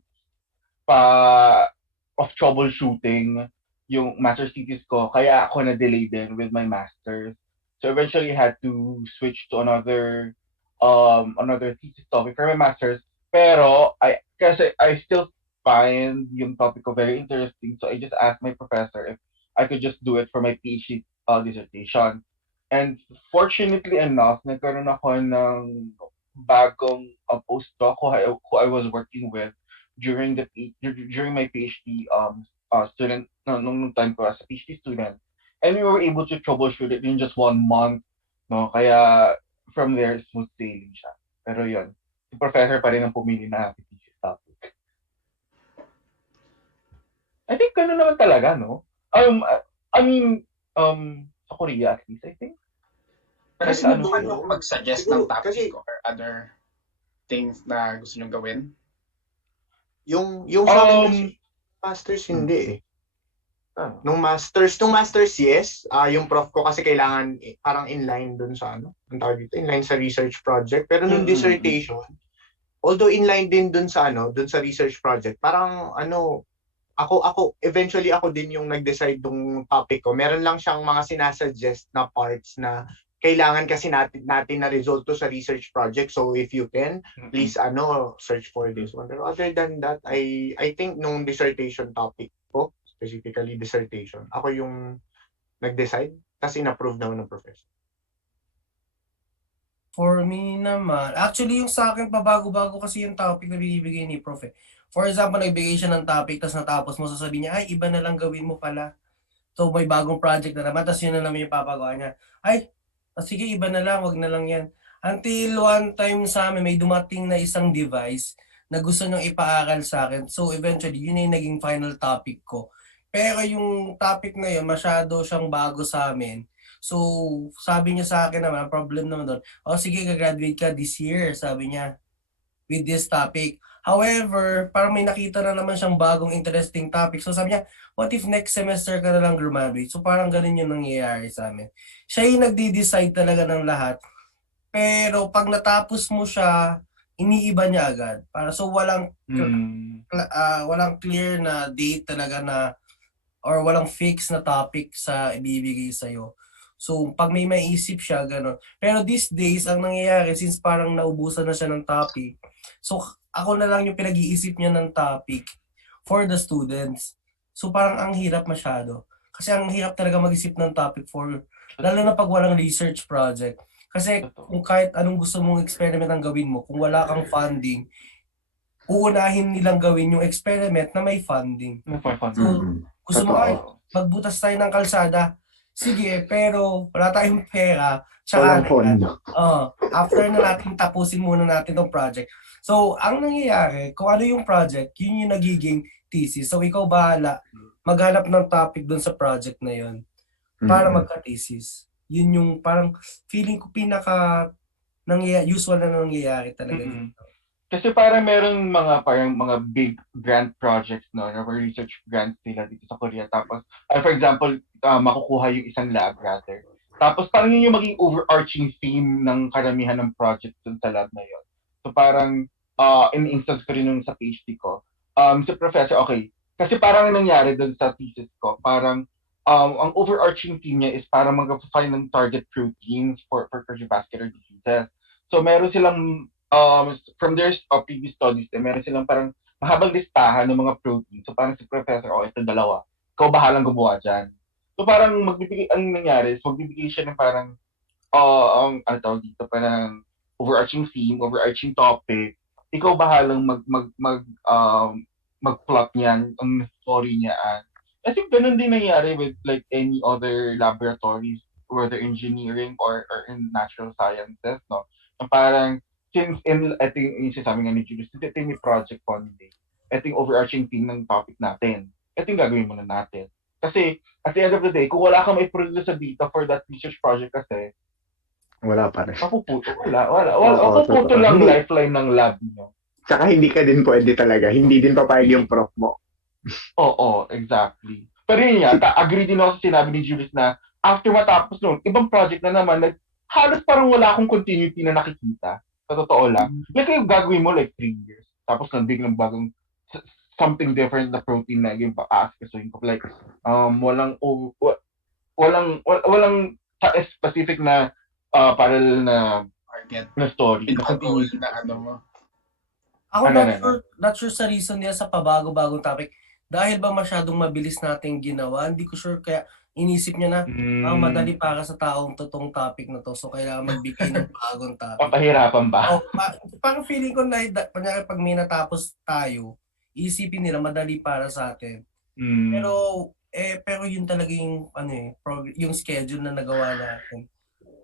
of troubleshooting yung master's thesis ko, kaya ako na-delay din with my master's. So eventually I had to switch to another thesis topic for my master's. Pero kasi I still find yung topic ko very interesting, so I just asked my professor if I could just do it for my PhD dissertation. And fortunately enough, nagkaroon ako ng bagong postdoc who I was working with during my PhD student nung time ko as a PhD student, and we were able to troubleshoot it in just 1 month, no? Kaya from there smooth sailing siya. Pero yun, si professor pa rin ang pumili na thesis topic. I think gano'n naman talaga, no? I mean, sa Korea at least, I think. Pero sinubukan mo mag-suggest ng topic or other things na gusto nyo gawin? Yung sa akin kasi, masters hindi eh. Nung masters yes. Yung prof ko kasi kailangan parang inline dun sa ang tawag dito, inline sa research project. Pero nung dissertation, although inline din dun sa research project, parang ako eventually ako din yung nag-decide ng topic ko. Meron lang siyang mga sinasuggest na parts na kailangan kasi natin na resulto sa research project. So if you can, please search for this one. Pero other than that, I think nung dissertation topic ko, specifically dissertation, ako yung nag-decide kasi in-approve naman ng professor. For me naman, actually yung sa akin pabago-bago kasi yung topic na binibigay ni Prof. For example, nagbigay siya ng topic, tapos natapos mo, sasabihin niya, ay, iba na lang gawin mo pala. So may bagong project na naman, tapos yun na naman yung papagawa niya. Ay, sige, iba na lang, wag na lang yan. Until one time sa amin, may dumating na isang device na gusto niyong ipaaral sa akin. So eventually, yun yung naging final topic ko. Pero yung topic na yun, masyado siyang bago sa amin. So sabi niya sa akin naman, problem naman doon, sige, gagraduate ka this year, sabi niya, with this topic. However, parang may nakita na naman siyang bagong interesting topic. So sabi niya, what if next semester ka na lang graduate? So parang ganun yung nangyayari sa amin. Siya yung nagde-decide talaga ng lahat. Pero pag natapos mo siya, iniiba niya agad. So walang clear na date talaga na, or walang fixed na topic sa ibibigay sa'yo. So pag may maiisip siya, gano'n. Pero these days, ang nangyayari, since parang naubusan na siya ng topic, so ako na lang yung pinag-iisip niya ng topic for the students. So parang ang hirap masyado. Kasi ang hirap talaga mag-isip ng topic lalo na pag walang research project. Kasi kung kahit anong gusto mong experiment ang gawin mo, kung wala kang funding, uunahin nilang gawin yung experiment na may funding. So gusto mo, magbutas tayo ng kalsada. Sige, pero wala tayong pera. Tsaka, after na natin, tapusin muna natin tong project. So, ang nangyayari, kung ano yung project, yun yung nagiging thesis. So, ikaw bahala, maghanap ng topic dun sa project na yun para magka-thesis. Yun yung parang feeling ko pinaka usual na nangyayari talaga dito. Kasi parang merong mga big grant projects, no, na research grants nila dito sa Korea. Tapos, for example, makukuha yung isang lab rather. Tapos parang yun yung maging overarching theme ng karamihan ng project dun sa lab na yun. So parang, in-instance ko rin nung sa PhD ko, si Professor, okay, kasi parang nangyari dun sa thesis ko, parang ang overarching theme niya is parang mag-find ng target proteins for cardiovascular diseases. So meron silang from their previous studies, meron silang parang mahabang listahan ng mga protein. So parang si Professor, ito dalawa. Ikaw bahalang gumawa dyan. So parang ang nangyari is magbibigay siya ng parang, ano tawag dito, parang overarching theme, overarching topic. Ikaw bahalang mag-plot niyan, ang story niya. I think ganun din nangyari with like any other laboratories, whether engineering or in natural sciences, no? Na parang, since I think yung sinasabi nga ni Julius, ito yung project funding. Ito yung overarching theme ng topic natin. Ito yung gagawin muna natin. Kasi, at the end of the day, kung wala kang mai-produce sa data for that research project kasi, wala pa rin. Mapuputo lang lifeline ng lab nyo. Tsaka hindi ka din pwede talaga. Hindi din papayag yung prof mo. Oo, exactly. Pero yun nga, agree din ako sa sinabi ni Julius na after matapos nun, ibang project na naman, like, halos parang wala akong continuity na nakikita. Sa totoo lang. Like, yung gagawin mo like 3 years. Tapos biglang bagong something different na protein na yung pa-askasuin ko. Like, walang specific na parallel na story. Pinaka-goal na ano mo. Ako not sure sa reason niya sa pabago-bagong topic. Dahil ba masyadong mabilis nating ginawa? Hindi ko sure, kaya inisip niya na, madali para sa taong totoong topic na to. So, kailangan magbigay ng bagong topic. Papahirapan ba? Parang feeling ko na, pag may natapos tayo, isipin nila madali para sa atin. Pero yun talaga yung, yung schedule na nagawa natin.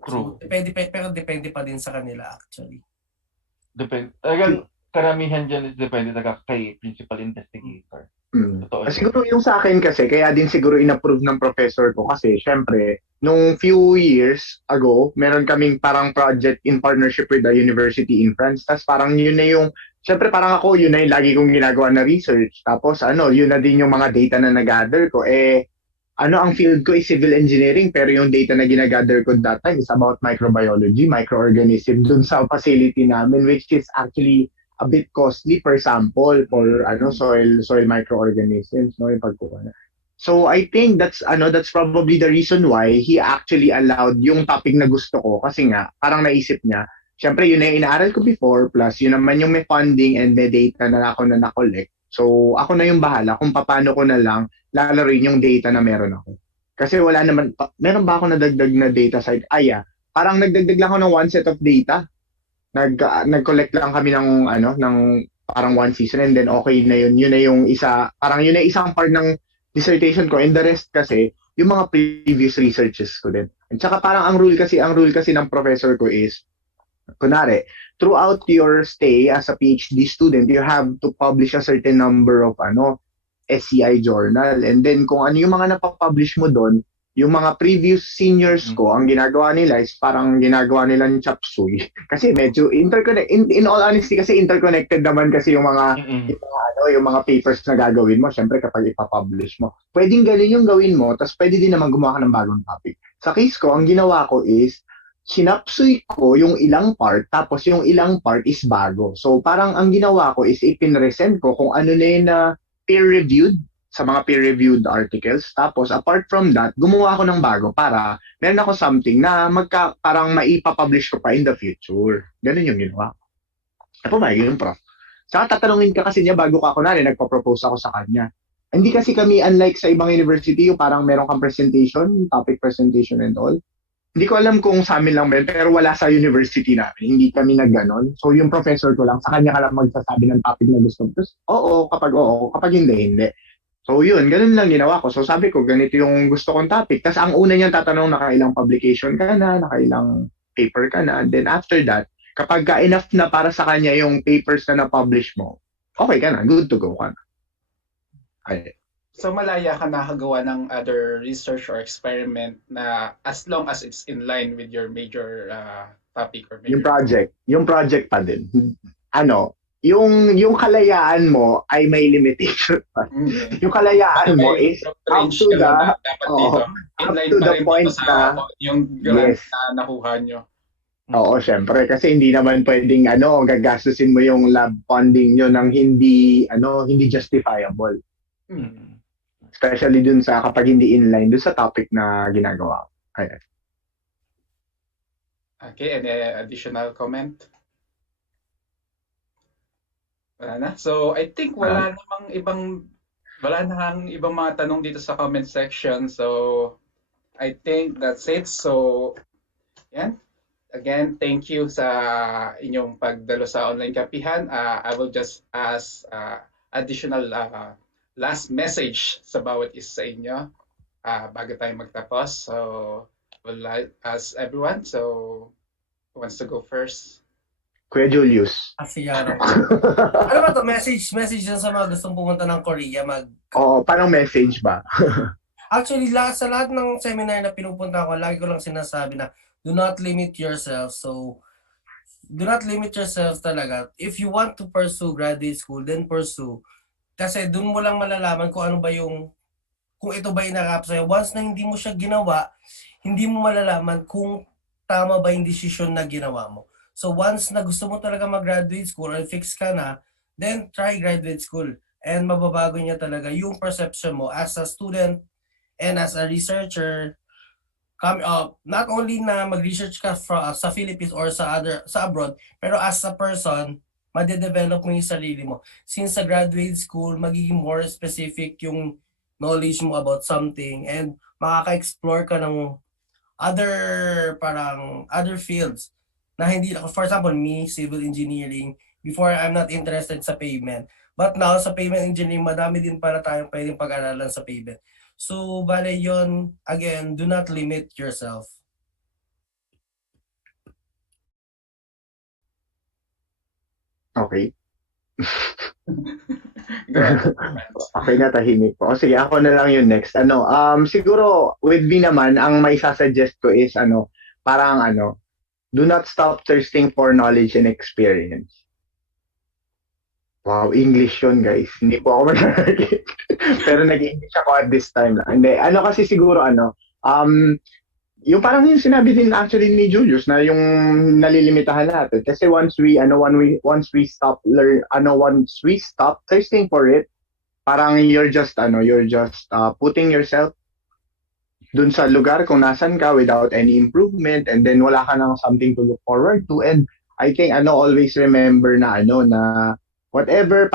True. So, depende pa din sa kanila actually. Depende. Karamihan dyan is depende talaga kay principal investigator. Siguro yung sa akin kasi, kaya din siguro in-approve ng professor ko kasi syempre, nung few years ago, meron kaming parang project in partnership with the university in France. Tapos parang yun na yung, syempre parang ako, yun na yung lagi kong ginagawa na research. Tapos yun na din yung mga data na nag-gather ko. Ang field ko is civil engineering, pero yung data na ginagather ko that time is about microbiology, microorganism dun sa facility namin, which is actually a bit costly per sample for soil microorganisms, no, yung pagkuha na. So I think that's probably the reason why he actually allowed yung topic na gusto ko, kasi nga parang naisip niya, syempre yun na yung inaaral ko before, plus yun naman yung may funding and may data na ako na na-collect. So ako na yung bahala kung paano ko na lang lalaroin yung data na meron ako. Kasi wala naman, meron ba ako nadagdag na data site? Parang nagdagdag lang ako ng one set of data. Nag-collect lang kami ng parang one season, and then okay na yun. Yun na yung isang part ng dissertation ko, and the rest kasi yung mga previous researches ko din. At saka parang ang rule kasi ng professor ko is, kunwari, throughout your stay as a PhD student, you have to publish a certain number of SCI journal, and then kung ano yung mga napapublish mo doon, yung mga previous seniors ko, ang ginagawa nila is parang ginagawa nilang chop suey. Kasi medyo interconnected. In all honesty, kasi interconnected naman kasi yung mga papers na gagawin mo. Syempre, kapag ipapublish mo, pwedeng galing yung gawin mo, tapos pwede din naman gumawa ka ng bagong topic. Sa case ko, ang ginawa ko is, sinapsuy ko yung ilang part, tapos yung ilang part is bago. So, parang ang ginawa ko is ipinresent ko kung ano na yun na peer-reviewed sa mga peer-reviewed articles. Tapos, apart from that, gumawa ako ng bago para meron ako something na parang maipapublish ko pa in the future. Ganun yung ginawa. Pumayag yung prof. Saka tatanungin ka kasi niya bago ka nagpa-propose ako sa kanya. Hindi kasi kami, unlike sa ibang university, yung parang meron kang presentation, topic presentation and all. Hindi ko alam kung sa amin lang pero wala sa university namin. Hindi kami nagganon. So, yung professor ko lang, sa kanya ka lang magsasabi ng topic na gusto. Tapos, oo, kapag hindi. So yun, ganun lang ginawa ko. So sabi ko, ganito yung gusto kong topic. Tapos ang una niyang tatanong, nakailang publication ka na, nakailang paper ka na. And then after that, kapag enough na para sa kanya yung papers na na-publish mo, okay ka na, good to go ka na. So malaya ka nakagawa ng other research or experiment na as long as it's in line with your major topic or major... Yung project pa din. yung kalayaan mo ay may limitation. Yung kalayaan mo Okay, is drop up range to ka the muna dapat dito. up Inline to pa the rin dito point sa na yung grant yes. na nakuha nyo. Oo, syempre kasi hindi naman pwedeng gagastusin mo yung lab funding nyo ng hindi justifiable. Especially dun sa kapag hindi inline dun sa topic na ginagawa. Ayan. Okay, any additional comment? Wala na. So, I think wala nang ibang mga tanong dito sa comment section. So, I think that's it. So, yan. Again, thank you sa inyong pagdalo sa online kapihan. I will just ask additional last message sa bawat isa sa inyo bago tayo magtapos. So, we'll ask everyone. So, who wants to go first? Kuya Julius. Sige, ano ba to? Message dyan sa mga gustong pumunta ng Korea. Oo, parang message ba? Actually, sa lahat ng seminar na pinupunta ko, lagi ko lang sinasabi na do not limit yourself. So, do not limit yourself talaga. If you want to pursue graduate school, then pursue. Kasi dun mo lang malalaman kung kung ito ba yung nakap sa'yo. Once na hindi mo siya ginawa, hindi mo malalaman kung tama ba yung desisyon na ginawa mo. So once na gusto mo talaga mag-graduate school or fix ka na, then try graduate school. And mababago niya talaga yung perception mo as a student and as a researcher. Not only na mag-research ka sa Philippines or sa abroad, pero as a person, madedevelop mo yung sarili mo. Since sa graduate school, magiging more specific yung knowledge mo about something and makaka-explore ka ng other fields na hindi, for example, me, civil engineering, before I'm not interested sa pavement. But now, sa pavement engineering, madami din para tayong pwedeng pag-aralan sa pavement. So, bale yun, again, do not limit yourself. Okay. Okay na, tahimik po. O sige, ako na lang yung next. Siguro, with me naman, ang may sasuggest ko is, do not stop thirsting for knowledge and experience. Wow, English yun, guys. Hindi po ako mag-argue. Pero nag-English ako at this time lang. Hindi, kasi siguro, yung parang yung sinabi din actually ni Julius na yung nalilimitahan natin. Kasi once we stop thirsting for it, parang you're just putting yourself dun sa lugar kung nasan ka without any improvement, and then wala ka nang something to look forward to. And I think always remember na whatever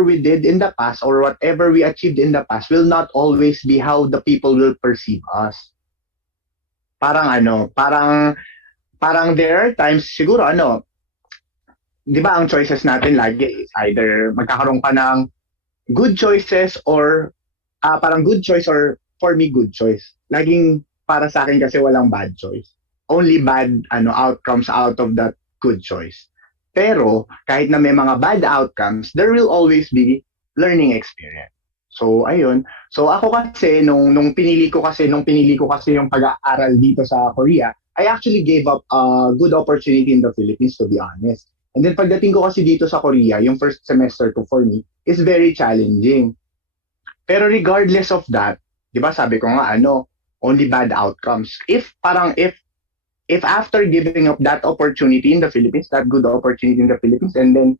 we did in the past or whatever we achieved in the past will not always be how the people will perceive us. Parang there are times siguro di ba ang choices natin lagi is either magkakaroon ka ng good choices or parang good choice or for me good choice. Laging para sa akin kasi walang bad choice. Only bad outcomes out of that good choice. Pero kahit na may mga bad outcomes, there will always be learning experience. So ayun. So ako kasi nung pinili ko kasi yung pag-aaral dito sa Korea, I actually gave up a good opportunity in the Philippines, to be honest. And then pagdating ko kasi dito sa Korea, yung first semester to for me is very challenging. Pero regardless of that, 'di ba sabi ko nga only bad outcomes. If after giving up that opportunity in the Philippines, that good opportunity in the Philippines, and then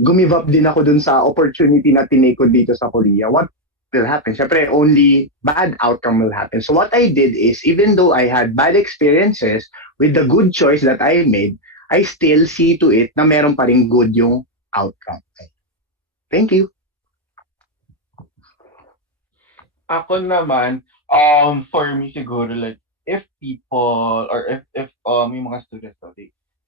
gumive up din ako dun sa opportunity na tinake ko dito sa Korea, what will happen? Siyempre, only bad outcome will happen. So what I did is, even though I had bad experiences with the good choice that I made, I still see to it na meron pa rin good yung outcome. Thank you. Ako naman, for me siguro, like, if people, or if yung mga students,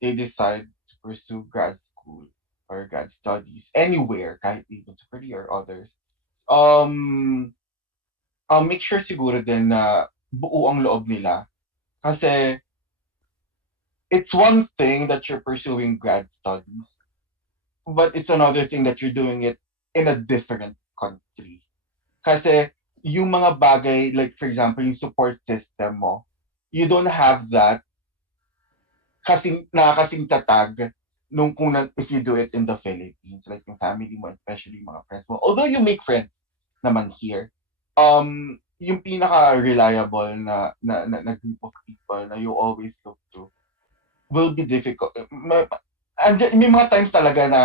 they decide to pursue grad school or grad studies anywhere, kahit even sa Korea or others, make sure siguro din na buo ang loob nila. Kasi, it's one thing that you're pursuing grad studies, but it's another thing that you're doing it in a different country. Kasi, yung mga bagay, like for example, yung support system mo, you don't have that kasing tatag if you do it in the Philippines, like yung family mo, especially mga friends mo, although you make friends naman here, yung pinaka-reliable na group of people na you always look to will be difficult. May mga times talaga na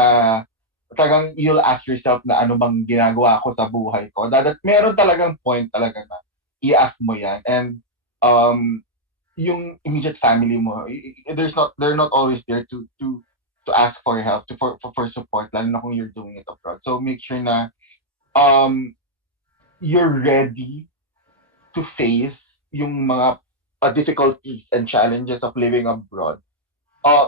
talagang you'll ask yourself na ano bang ginagawa ko sa buhay ko. That meron talagang point talaga na i-ask mo yan. And yung immediate family mo, they're not always there to ask for help, for support, lalo na kung you're doing it abroad. So make sure na you're ready to face yung mga difficulties and challenges of living abroad.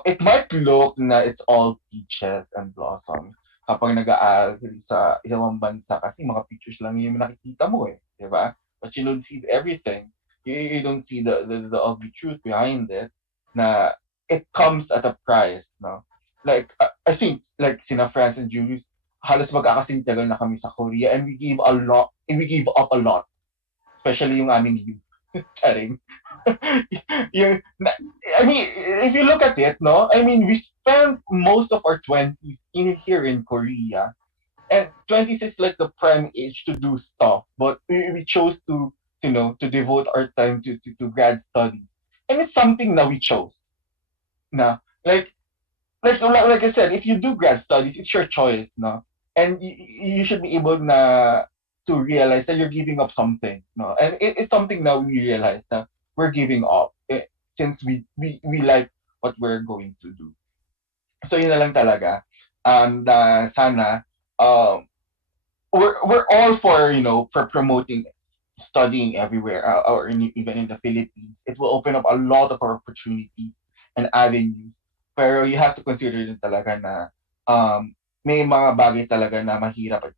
It might look na it's all peaches and blossoms kapag nag-aaral sa ibang bansa kasi mga pictures lang yung nakikita mo di ba? But you don't see everything. You don't see the ugly truth behind it na it comes at a price, no? Like, I think, like, sina Franz and Julius, halos magkakasintagal na kami sa Korea and we gave up a lot. Especially yung aming youth. Charing. I mean, if you look at it, no? I mean, we spent most of our 20s here in Korea. And 20s is like the prime age to do stuff. But we chose to, to devote our time to grad studies. And it's something that we chose. Na, like I said, if you do grad studies, it's your choice, no? And you should be able to realize that you're giving up something, no? And it's something that we realize that we're giving up since we like what we're going to do. So yun na lang talaga. And sana we're all for for promoting studying everywhere or even in the Philippines. It will open up a lot of opportunities and avenues. Pero you have to consider din talaga na may mga bagay talaga na mahirap at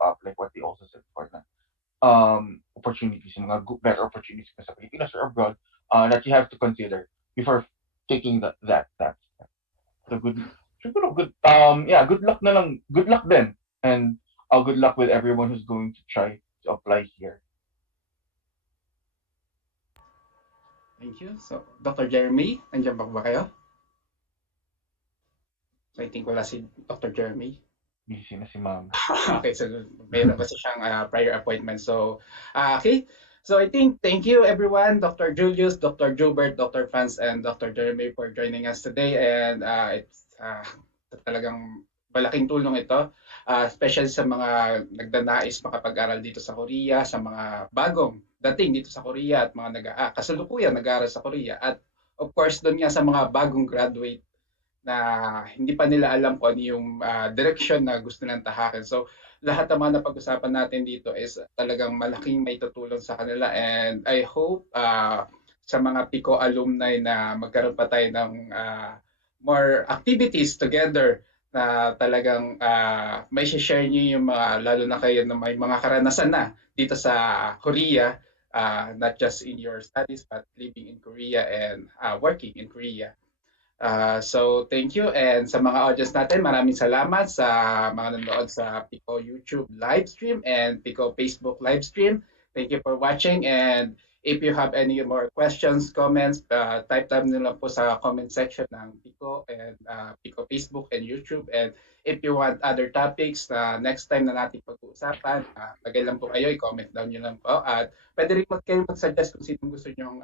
up, like what they also said for na opportunities, mga better opportunities sa Pilipinas or abroad that you have to consider before taking that step. So good luck na lang. Good luck then. And good luck with everyone who's going to try to apply here. Thank you. So, Dr. Jerre Mae, nandiyan ba kayo? So, I think wala si Dr. Jerre Mae. Busy na si ma'am. Okay, so mayroon kasi siyang prior appointment. So, okay. So, I think thank you everyone, Dr. Julius, Dr. Jubert, Dr. Franz, and Dr. Jerre Mae for joining us today. And it's talagang malaking tulong ito, especially sa mga nagdanais makapag-aral dito sa Korea, sa mga bagong dating dito sa Korea at mga kasalukuyan nag-aaral sa Korea. At of course, doon nga sa mga bagong graduate na hindi pa nila alam kung ano yung direction na gusto nilang tahakin. So, lahat ng mga napag-usapan natin dito is talagang malaking may tutulong sa kanila. And I hope sa mga PIKO alumni na magkaroon pa tayo ng more activities together na talagang may share niyo yung mga, lalo na kayo na may mga karanasan na dito sa Korea, not just in your studies but living in Korea and working in Korea. So thank you, and sa mga audience natin, maraming salamat sa mga nanonood sa PIKO YouTube live stream and PIKO Facebook live stream. Thank you for watching, and if you have any more questions, comments, type them nyo lang po sa comment section ng PIKO and PIKO Facebook and YouTube. And if you want other topics na next time na natin pag-uusapan, lagay lang po kayo, i-comment down nyo lang po. At pwede rin kayo mag-suggest kung sino gusto nyong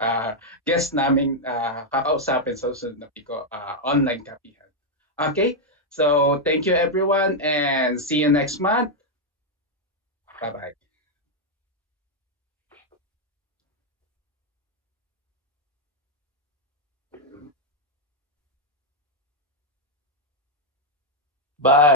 guest namin kakausapin sa susunod na PIKO Online Kapehan. Okay? So, thank you everyone and see you next month. Bye-bye. Bye.